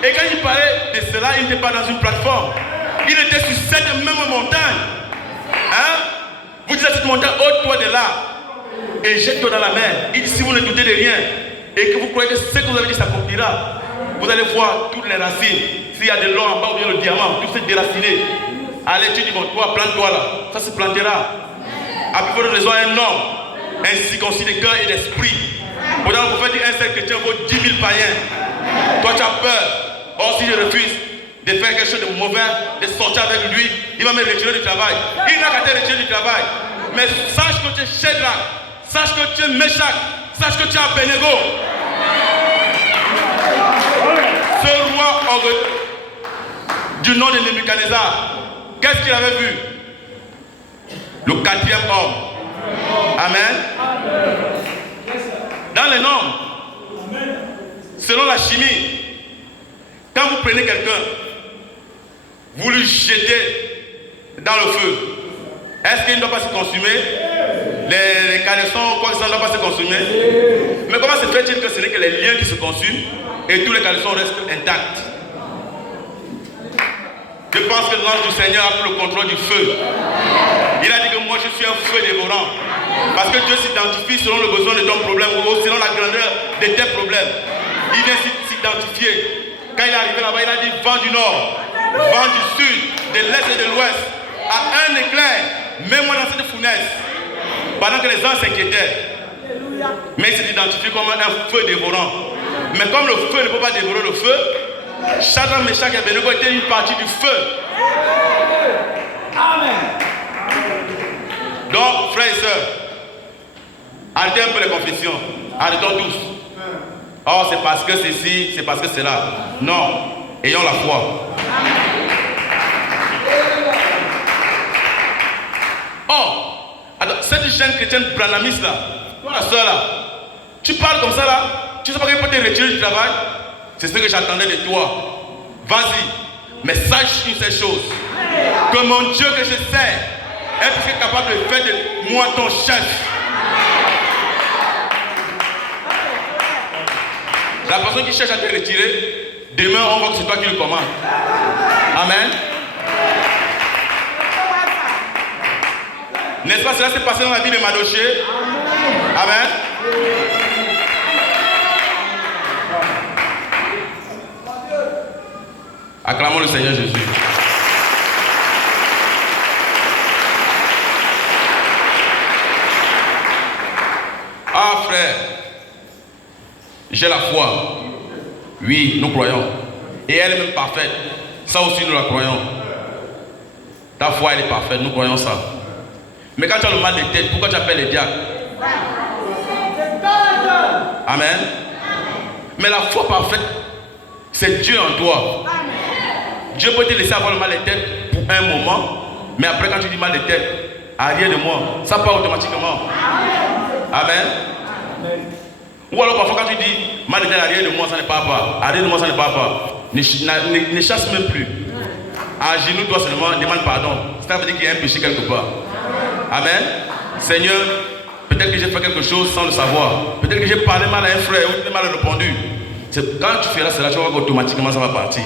Et quand il parlait de cela, il n'était pas dans une plateforme. Il était sur cette même montagne. Hein? Vous dites à cette montagne, ôte-toi de là et jette-toi dans la mer. Il dit, si vous ne doutez de rien, et que vous croyez que ce que vous avez dit s'accomplira, vous allez voir toutes les racines. S'il y a de l'or en bas ou bien le diamant, tout s'est déraciné. Allez, tu dis, bon, toi, plante-toi là. Ça se plantera. À plus forte raison, un homme incirconcis de cœur et d'esprit. Pourtant, le prophète dit, un seul chrétien vaut 10 000 païens. Toi, tu as peur. Or, si je refuse de faire quelque chose de mauvais, de sortir avec lui, il va me retirer du travail. Il n'a qu'à te retirer du travail. Mais sache que tu es Shadrach, sache que tu es Meshach, sache que tu es Abednego. Ce roi du nom de Nebuchadnezzar, qu'est-ce qu'il avait vu? Le 4e homme. Amen. Dans les normes, selon la chimie, quand vous prenez quelqu'un, vous le jetez dans le feu, est-ce qu'il ne doit pas se consumer? Les caleçons, quoi que ça ne doit pas se consumer? Mais comment se fait-il que ce n'est que les liens qui se consument et tous les caleçons restent intacts? Je pense que l'ange du Seigneur a pris le contrôle du feu. Il a dit que moi je suis un feu dévorant. Parce que Dieu s'identifie selon le besoin de ton problème ou selon la grandeur de tes problèmes. Il vient s'identifier. Quand il est arrivé là-bas, il a dit vent du nord, vent du sud, de l'est et de l'ouest. À un éclair, mets-moi dans cette fournaise. Pendant que les gens s'inquiétaient. Mais il s'est identifié comme un feu dévorant. Mais comme le feu ne peut pas dévorer le feu, Shadrach, Meshach et Abednego étaient une partie du feu. Amen. Donc, frères et sœurs, arrêtez un peu les confessions. Arrêtons tous. Oh, c'est parce que ceci, c'est parce que cela. Non, ayons la foi. Oh, attends, cette jeune chrétienne branhamiste là, toi la sœur là, tu parles comme ça là, tu sais pas qu'il peut te retirer du travail? C'est ce que j'attendais de toi. Vas-y, mais sache une seule chose, que mon Dieu que je sers est plus capable de faire de moi ton chef. La personne qui cherche à te retirer, demain on voit que c'est toi qui le commandes. Amen. N'est-ce pas, cela s'est passé dans la vie de Madoché? Amen. Acclamons le Seigneur Jésus. Ah frère, j'ai la foi. Oui, nous croyons. Et elle est même parfaite. Ça aussi nous la croyons. Ta foi elle est parfaite, nous croyons ça. Mais quand tu as le mal de tête, pourquoi tu appelles les diacres? Amen. Mais la foi parfaite, c'est Dieu en toi. Dieu peut te laisser avoir le mal de tête pour un moment, mais après quand tu dis mal de tête, arrière de moi. Ça part automatiquement. Amen. Ou alors parfois quand tu dis, mal est arrière de moi, ça ne part pas. Arrière de moi, ça ne part pas. Ne chasse même plus. À genoux, toi seulement, demande pardon. Ça veut dire qu'il y a un péché quelque part. Amen. Seigneur, peut-être que j'ai fait quelque chose sans le savoir. Peut-être que j'ai parlé mal à un frère ou j'ai mal répondu. Quand tu feras cela, tu vas voir qu'automatiquement ça va partir.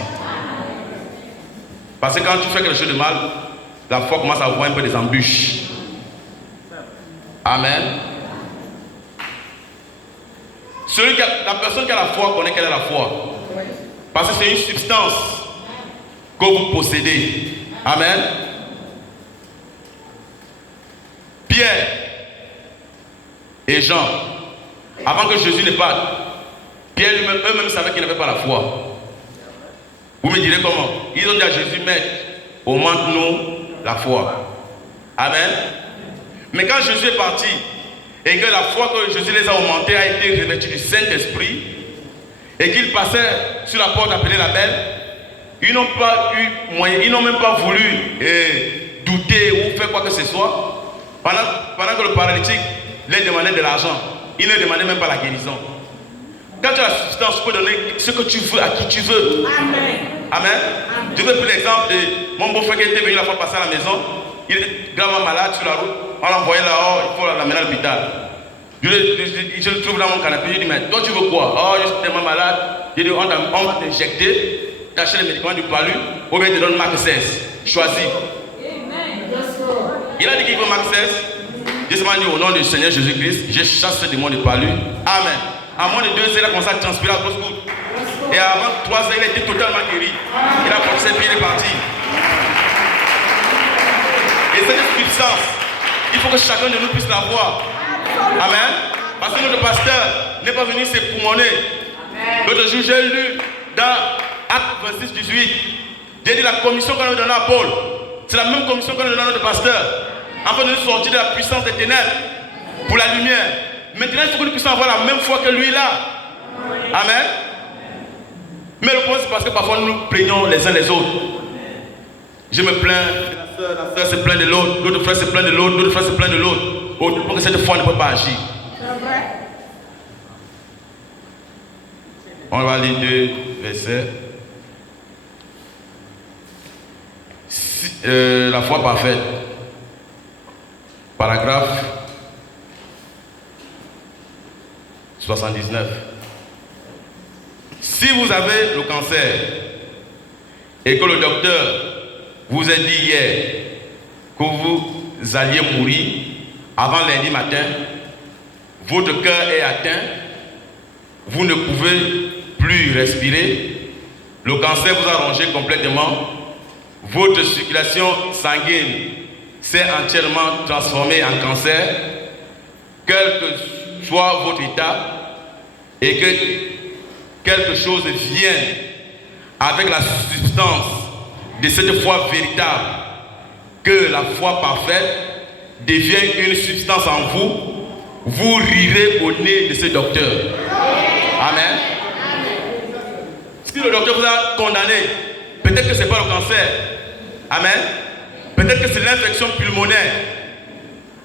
Parce que quand tu fais quelque chose de mal, la foi commence à avoir un peu des embûches. Amen. La personne qui a la foi connaît quelle est la foi. Parce que c'est une substance que vous possédez. Amen. Pierre et Jean, avant que Jésus ne parte, Pierre eux-mêmes savaient qu'ils n'avaient pas la foi. Vous me direz comment? Ils ont dit à Jésus, Maître, augmente-nous la foi. Amen. Mais quand Jésus est parti, et que la foi que Jésus les a augmentée a été revêtue du Saint-Esprit, et qu'ils passaient sur la porte appelée la Belle, ils n'ont pas eu moyen, ils n'ont même pas voulu douter ou faire quoi que ce soit. Pendant que le paralytique leur demandait de l'argent, il ne demandait même pas la guérison. Quand tu as la substance, tu peux donner ce que tu veux à qui tu veux. Amen. Amen. Je veux prendre l'exemple de mon beau-frère qui était venu la fois passer à la maison. Il était gravement malade sur la route. On l'a envoyé là-haut, il faut l'amener à l'hôpital. Je le trouve dans mon canapé. Je lui dis, mais toi tu veux quoi? Oh, je suis tellement malade. Je lui dis, on va t'injecter, t'achètes les médicaments du palu, ou bien tu donnes Marc 16. Choisis. Il a dit qu'il veut Marc 16. Je lui ai dit au nom du Seigneur Jésus-Christ, je chasse ce démon de palu. Amen. À moins de 2 heures, il a commencé à transpirer à grosse goutte. Et avant 3 heures, il a été totalement guéri. Il a porté ses pieds, il est parti. Et cette puissance, il faut que chacun de nous puisse la voir. Amen. Parce que notre pasteur n'est pas venu s'époumoner. L'autre jour, j'ai lu dans Actes 26, 18. J'ai dit la commission qu'on a donnée à Paul. C'est la même commission qu'on a donnée à notre pasteur. Afin de nous sortir de la puissance des ténèbres pour la lumière. Maintenant, il faut que nous puissions avoir la même foi que lui là. Amen. Mais le point, c'est parce que parfois nous nous plaignons les uns les autres. Je me plains, la soeur se plaint de l'autre, l'autre frère se plaint de l'autre, l'autre frère se plaint de l'autre. Au point que cette foi ne peut pas agir. On va lire 2 versets. La foi parfaite. Paragraphe 79. Si vous avez le cancer et que le docteur vous a dit hier que vous alliez mourir avant lundi matin, votre cœur est atteint, vous ne pouvez plus respirer, le cancer vous a rongé complètement, votre circulation sanguine s'est entièrement transformée en cancer, quel que soit votre état, et que quelque chose vienne avec la substance de cette foi véritable, que la foi parfaite devient une substance en vous, vous rirez au nez de ce docteur. Amen. Si le docteur vous a condamné, peut-être que ce n'est pas le cancer. Amen. Peut-être que c'est l'infection pulmonaire.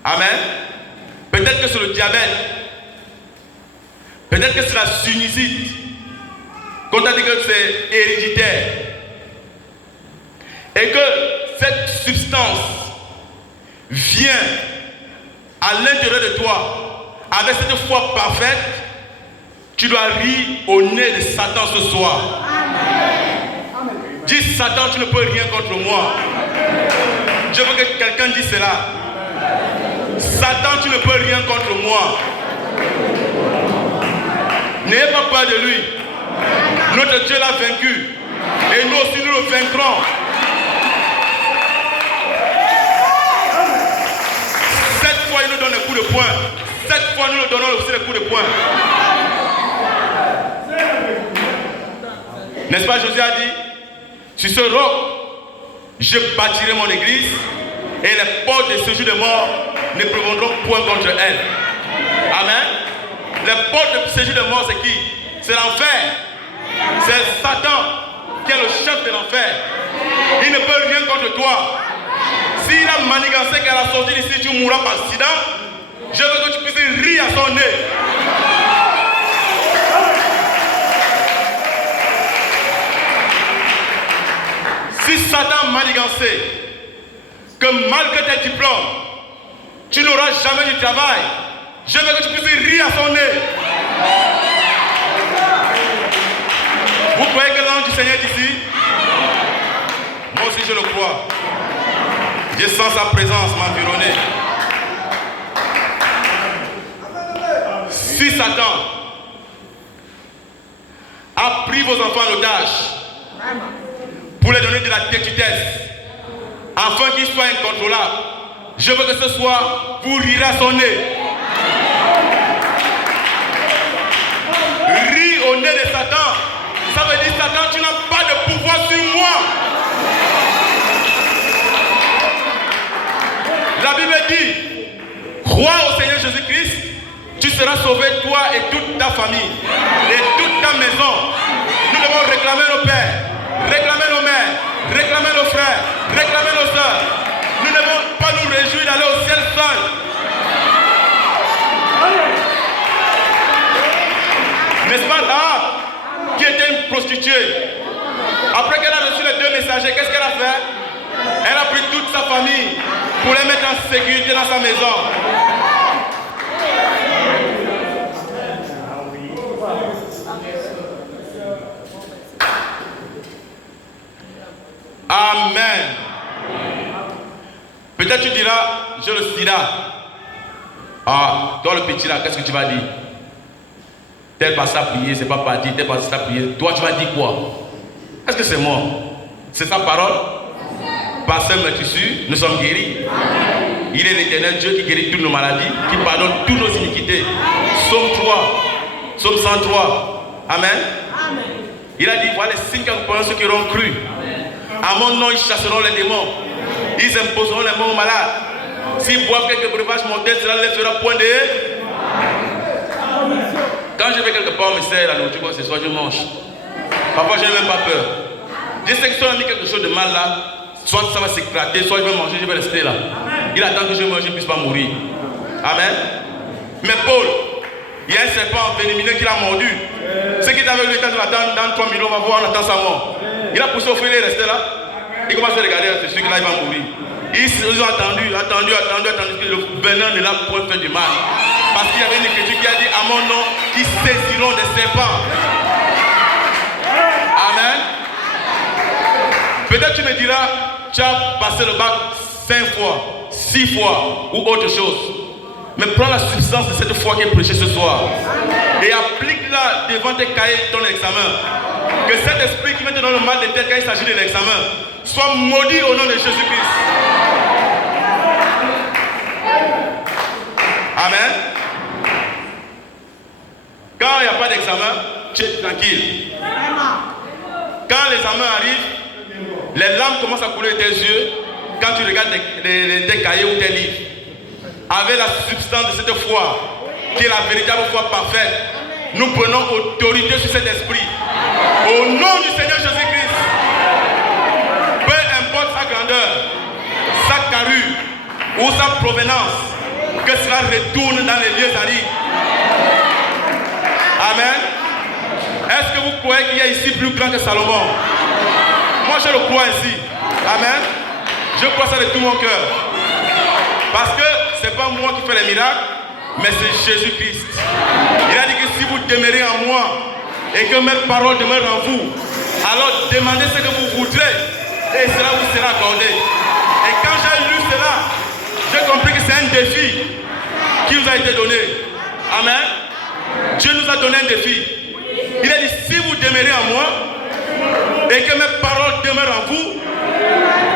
Amen. Peut-être que c'est le diabète. Peut-être que c'est la sinusite. Qu'on a dit que c'est héréditaire. Et que cette substance vient à l'intérieur de toi avec cette foi parfaite, tu dois rire au nez de Satan ce soir. Amen. Dis Satan, tu ne peux rien contre moi. Je veux que quelqu'un dise cela. Satan, tu ne peux rien contre moi. N'ayez pas peur de lui. Notre Dieu l'a vaincu. Et nous aussi nous le vaincrons. Cette fois il nous donne un coup de poing. Cette fois nous lui donnons aussi un coup de poing. N'est-ce pas, Jésus a dit, sur ce roc, je bâtirai mon église et les portes de ce jour de mort ne prévaudront point contre elle. Amen. Les portes de ce jour de mort, c'est qui? C'est l'enfer. C'est Satan qui est le chef de l'enfer. Il ne peut rien contre toi. S'il a manigancé qu'à la sortie d'ici, tu mourras par accident, je veux que tu puisses rire à son nez. Si Satan a manigancé que malgré tes diplômes, tu n'auras jamais du travail, je veux que tu puisses rire à son nez. Vous croyez que l'ange du Seigneur est ici? Moi aussi je le crois. Je sens sa présence m'environner. Si Satan a pris vos enfants en otage pour les donner de la têtudesse, afin qu'ils soient incontrôlables, je veux que ce soir, vous rirez à son nez. Rire au nez de Satan, ça veut dire Satan, tu n'as pas de pouvoir sur moi. La Bible dit, crois au Seigneur Jésus-Christ, tu seras sauvé, toi et toute ta famille, et toute ta maison. Nous devons réclamer nos pères, réclamer nos mères, réclamer nos frères, réclamer nos soeurs. Nous ne devons pas nous réjouir d'aller au ciel seul. N'est-ce pas Rahab, qui était une prostituée? Après qu'elle a reçu les 2 messagers, qu'est-ce qu'elle a fait? Elle a pris toute sa famille pour les mettre en sécurité dans sa maison. Amen. Peut-être tu diras, je le sida. Ah, toi le petit là, qu'est-ce que tu vas dire? Tel passé à prier, c'est pas parti, tel passé à prier. Toi tu vas dire quoi? Est-ce que c'est moi? C'est sa parole? Par ce même tissu, nous sommes guéris. Il est l'éternel Dieu qui guérit toutes nos maladies, qui pardonne toutes nos iniquités. Psaume 3, Psaume 103. Amen. Il a dit, voilà les signes qu'accompagneront ceux qui auront cru. À mon nom, ils chasseront les démons. Ils imposeront les mains aux malades. S'ils boivent quelques breuvages mortels, cela ne les fera point de... Quand je vais quelque part, on me sert la nourriture, quoi, ce soir, je mange. Parfois, je n'ai même pas peur. Je sais que si on a mis quelque chose de mal là, soit ça va s'éclater, soit je vais manger, je vais rester là. Il attend que je mange, je ne puisse pas mourir. Amen. Mais Paul, il y a un serpent envenimé qui l'a mordu. Ce qui est avec lui, quand on attend dans 3 minutes, on va voir, on attend sa mort. Il a poussé au fil, il est resté là. Il commence à regarder, c'est sûr que là il va mourir. Ils ont attendu que le venin ne l'a point fait du mal. Parce qu'il y avait une écriture qui a dit, à mon nom, ils saisiront des serpents. Amen. Peut-être tu me diras, tu as passé le bac 5 fois, 6 fois ou autre chose. Mais prends la substance de cette foi qui est prêchée ce soir et applique-la devant tes cahiers de ton examen. Que cet esprit qui vient te donner le mal de tête quand il s'agit de l'examen soit maudit au nom de Jésus-Christ. Amen. Quand il n'y a pas d'examen, tu es tranquille. Quand l'examen arrive, les larmes commencent à couler de tes yeux quand tu regardes tes cahiers ou tes livres. Avec la substance de cette foi, qui est la véritable foi parfaite, nous prenons autorité sur cet esprit. Au nom du Seigneur Jésus-Christ, peu importe sa grandeur, sa carrure ou sa provenance, que cela retourne dans les lieux arides. Amen. Est-ce que vous croyez qu'il y a ici plus grand que Salomon? Moi je le crois ainsi. Amen. Je crois ça de tout mon cœur. Parce que ce n'est pas moi qui fais les miracles, mais c'est Jésus-Christ. Il a dit que si vous demeurez en moi et que mes paroles demeurent en vous, alors demandez ce que vous voudrez et cela vous sera accordé. Et quand j'ai lu cela, j'ai compris que c'est un défi qui nous a été donné. Amen. Dieu nous a donné un défi. Il a dit, si vous demeurez en moi et que mes paroles demeurent en vous,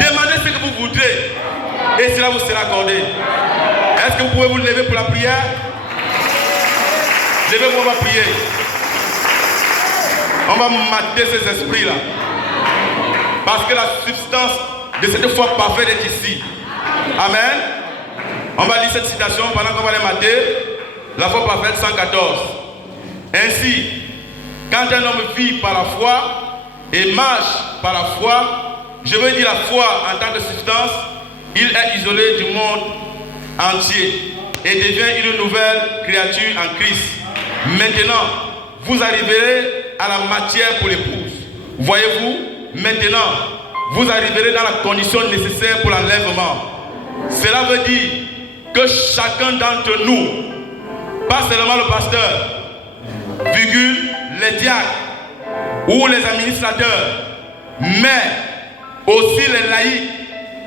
demandez ce que vous voudrez et cela vous sera accordé. Est-ce que vous pouvez vous lever pour la prière? Levez-vous, on va prier. On va mater ces esprits-là. Parce que la substance de cette foi parfaite est ici. Amen. On va lire cette citation pendant qu'on va les mater. La foi parfaite 114. Ainsi, quand un homme vit par la foi et marche par la foi, je veux dire la foi en tant que substance, il est isolé du monde entier et devient une nouvelle créature en Christ. Maintenant, vous arriverez à la matière pour l'épouse. Voyez-vous, maintenant, vous arriverez dans la condition nécessaire pour l'enlèvement. Cela veut dire que chacun d'entre nous, pas seulement le pasteur, virgule, les diacres ou les administrateurs, mais aussi les laïcs,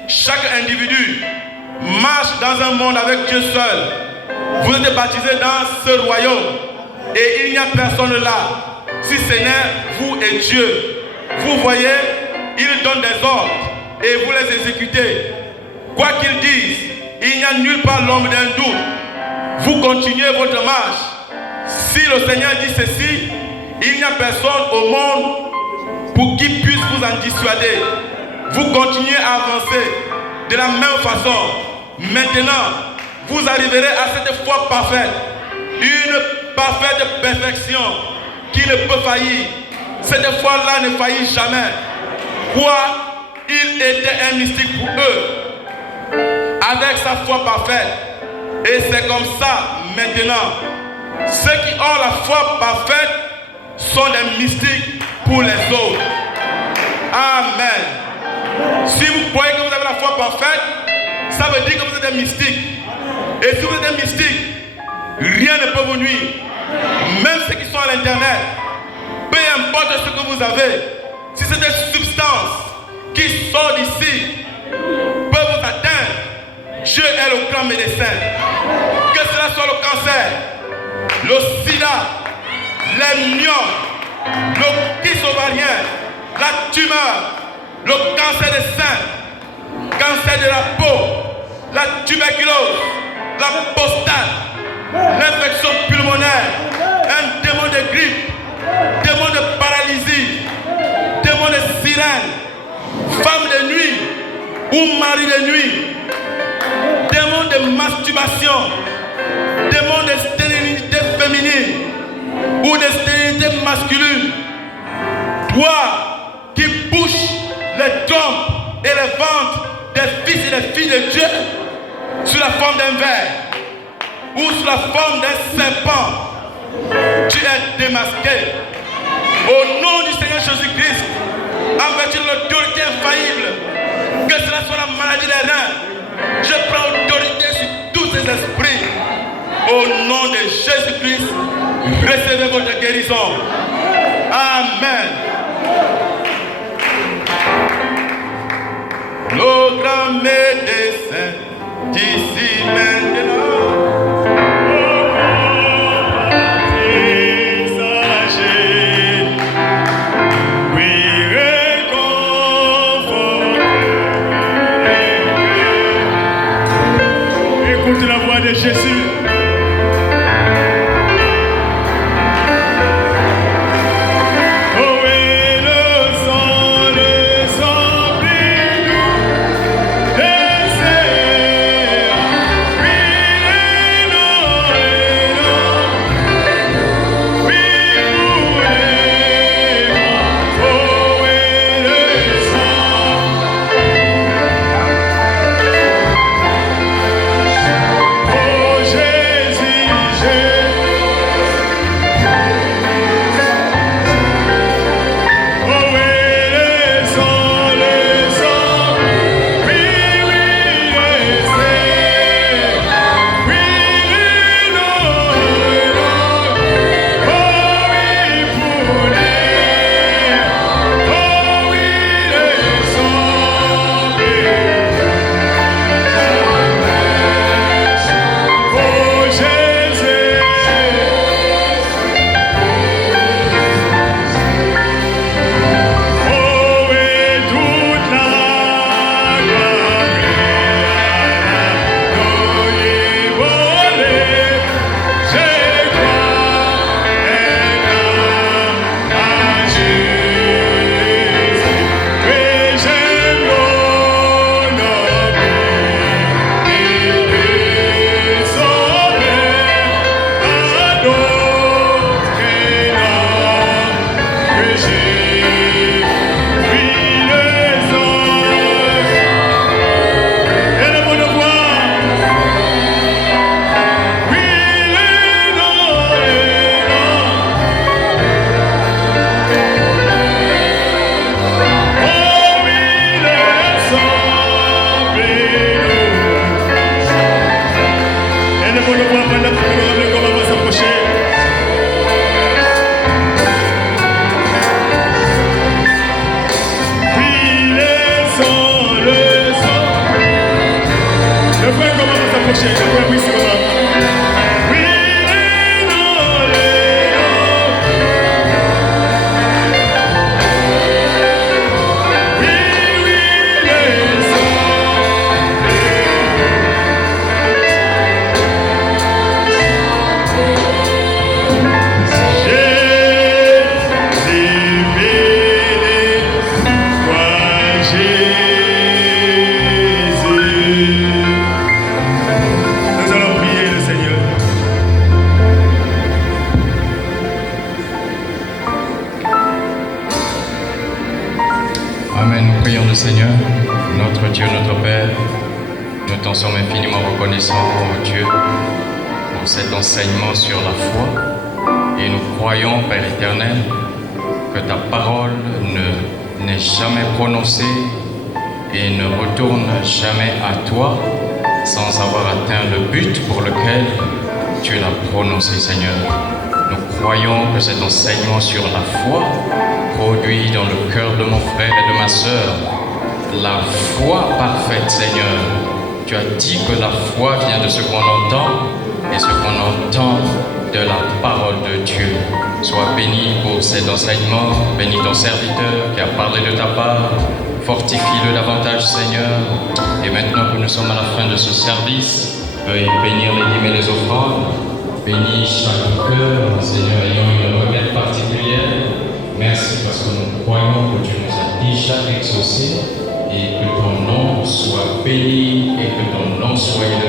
chaque individu marche dans un monde avec Dieu seul. Vous êtes baptisés dans ce royaume et il n'y a personne là, si ce n'est vous et Dieu. Vous voyez, il donne des ordres et vous les exécutez. Quoi qu'il dise, il n'y a nulle part l'ombre d'un doute. Vous continuez votre marche. Si le Seigneur dit ceci, il n'y a personne au monde pour qui puisse vous en dissuader. Vous continuez à avancer de la même façon. Maintenant, vous arriverez à cette foi parfaite, une parfaite perfection qui ne peut faillir. Cette foi-là ne faillit jamais. Quoi? Il était un mystique pour eux, avec sa foi parfaite. Et c'est comme ça maintenant. Ceux qui ont la foi parfaite sont des mystiques pour les autres. Amen. Si vous croyez que vous avez la foi parfaite, ça veut dire que vous êtes un mystique. Et si vous êtes un mystique, rien ne peut vous nuire. Même ceux qui sont à l'internet, peu importe ce que vous avez, si c'est des substances qui sortent d'ici, peuvent vous atteindre, Dieu est le grand médecin. Que cela soit le cancer, le sida, les myomes, le kyste ovarien, la tumeur, le cancer des seins, cancer de la peau, la tuberculose, la prostate, l'infection pulmonaire, un démon de grippe, démon de paralysie, démon de sirène, femme de nuit ou mari de nuit, démon de masturbation, démon de stérilité féminine ou de stérilité masculine. Toi qui bouches les trompes et les ventres des fils et des filles de Dieu sous la forme d'un ver ou sous la forme d'un serpent, tu es démasqué. Au nom du Seigneur Jésus-Christ, en vertu de l'autorité infaillible, que cela soit la maladie des reins, je prends autorité sur tous ces esprits. Au nom de Jésus-Christ, recevez votre guérison. Amen. Le grand médecin d'ici maintenant. Écoute la voix de Jésus. Thank you. prions le Seigneur, notre Dieu, notre Père. Nous t'en sommes infiniment reconnaissants, oh Dieu, pour cet enseignement sur la foi. Et nous croyons, Père éternel, que ta parole n'est jamais prononcée et ne retourne jamais à toi sans avoir atteint le but pour lequel tu l'as prononcé, Seigneur. Nous croyons que cet enseignement sur la foi produit dans le cœur de mon frère et de ma sœur la foi parfaite, Seigneur. Tu as dit que la foi vient de ce qu'on entend et ce qu'on entend de la parole de Dieu. Sois béni pour cet enseignement, bénis ton serviteur qui a parlé de ta part, fortifie-le davantage, Seigneur. Et maintenant que nous sommes à la fin de ce service, veuille bénir les dîmes et les offrandes, bénis chaque cœur, Seigneur, ayant une requête particulière. Merci parce que nous croyons que tu nous as déjà exaucés et que ton nom soit béni et que ton nom soit élevé.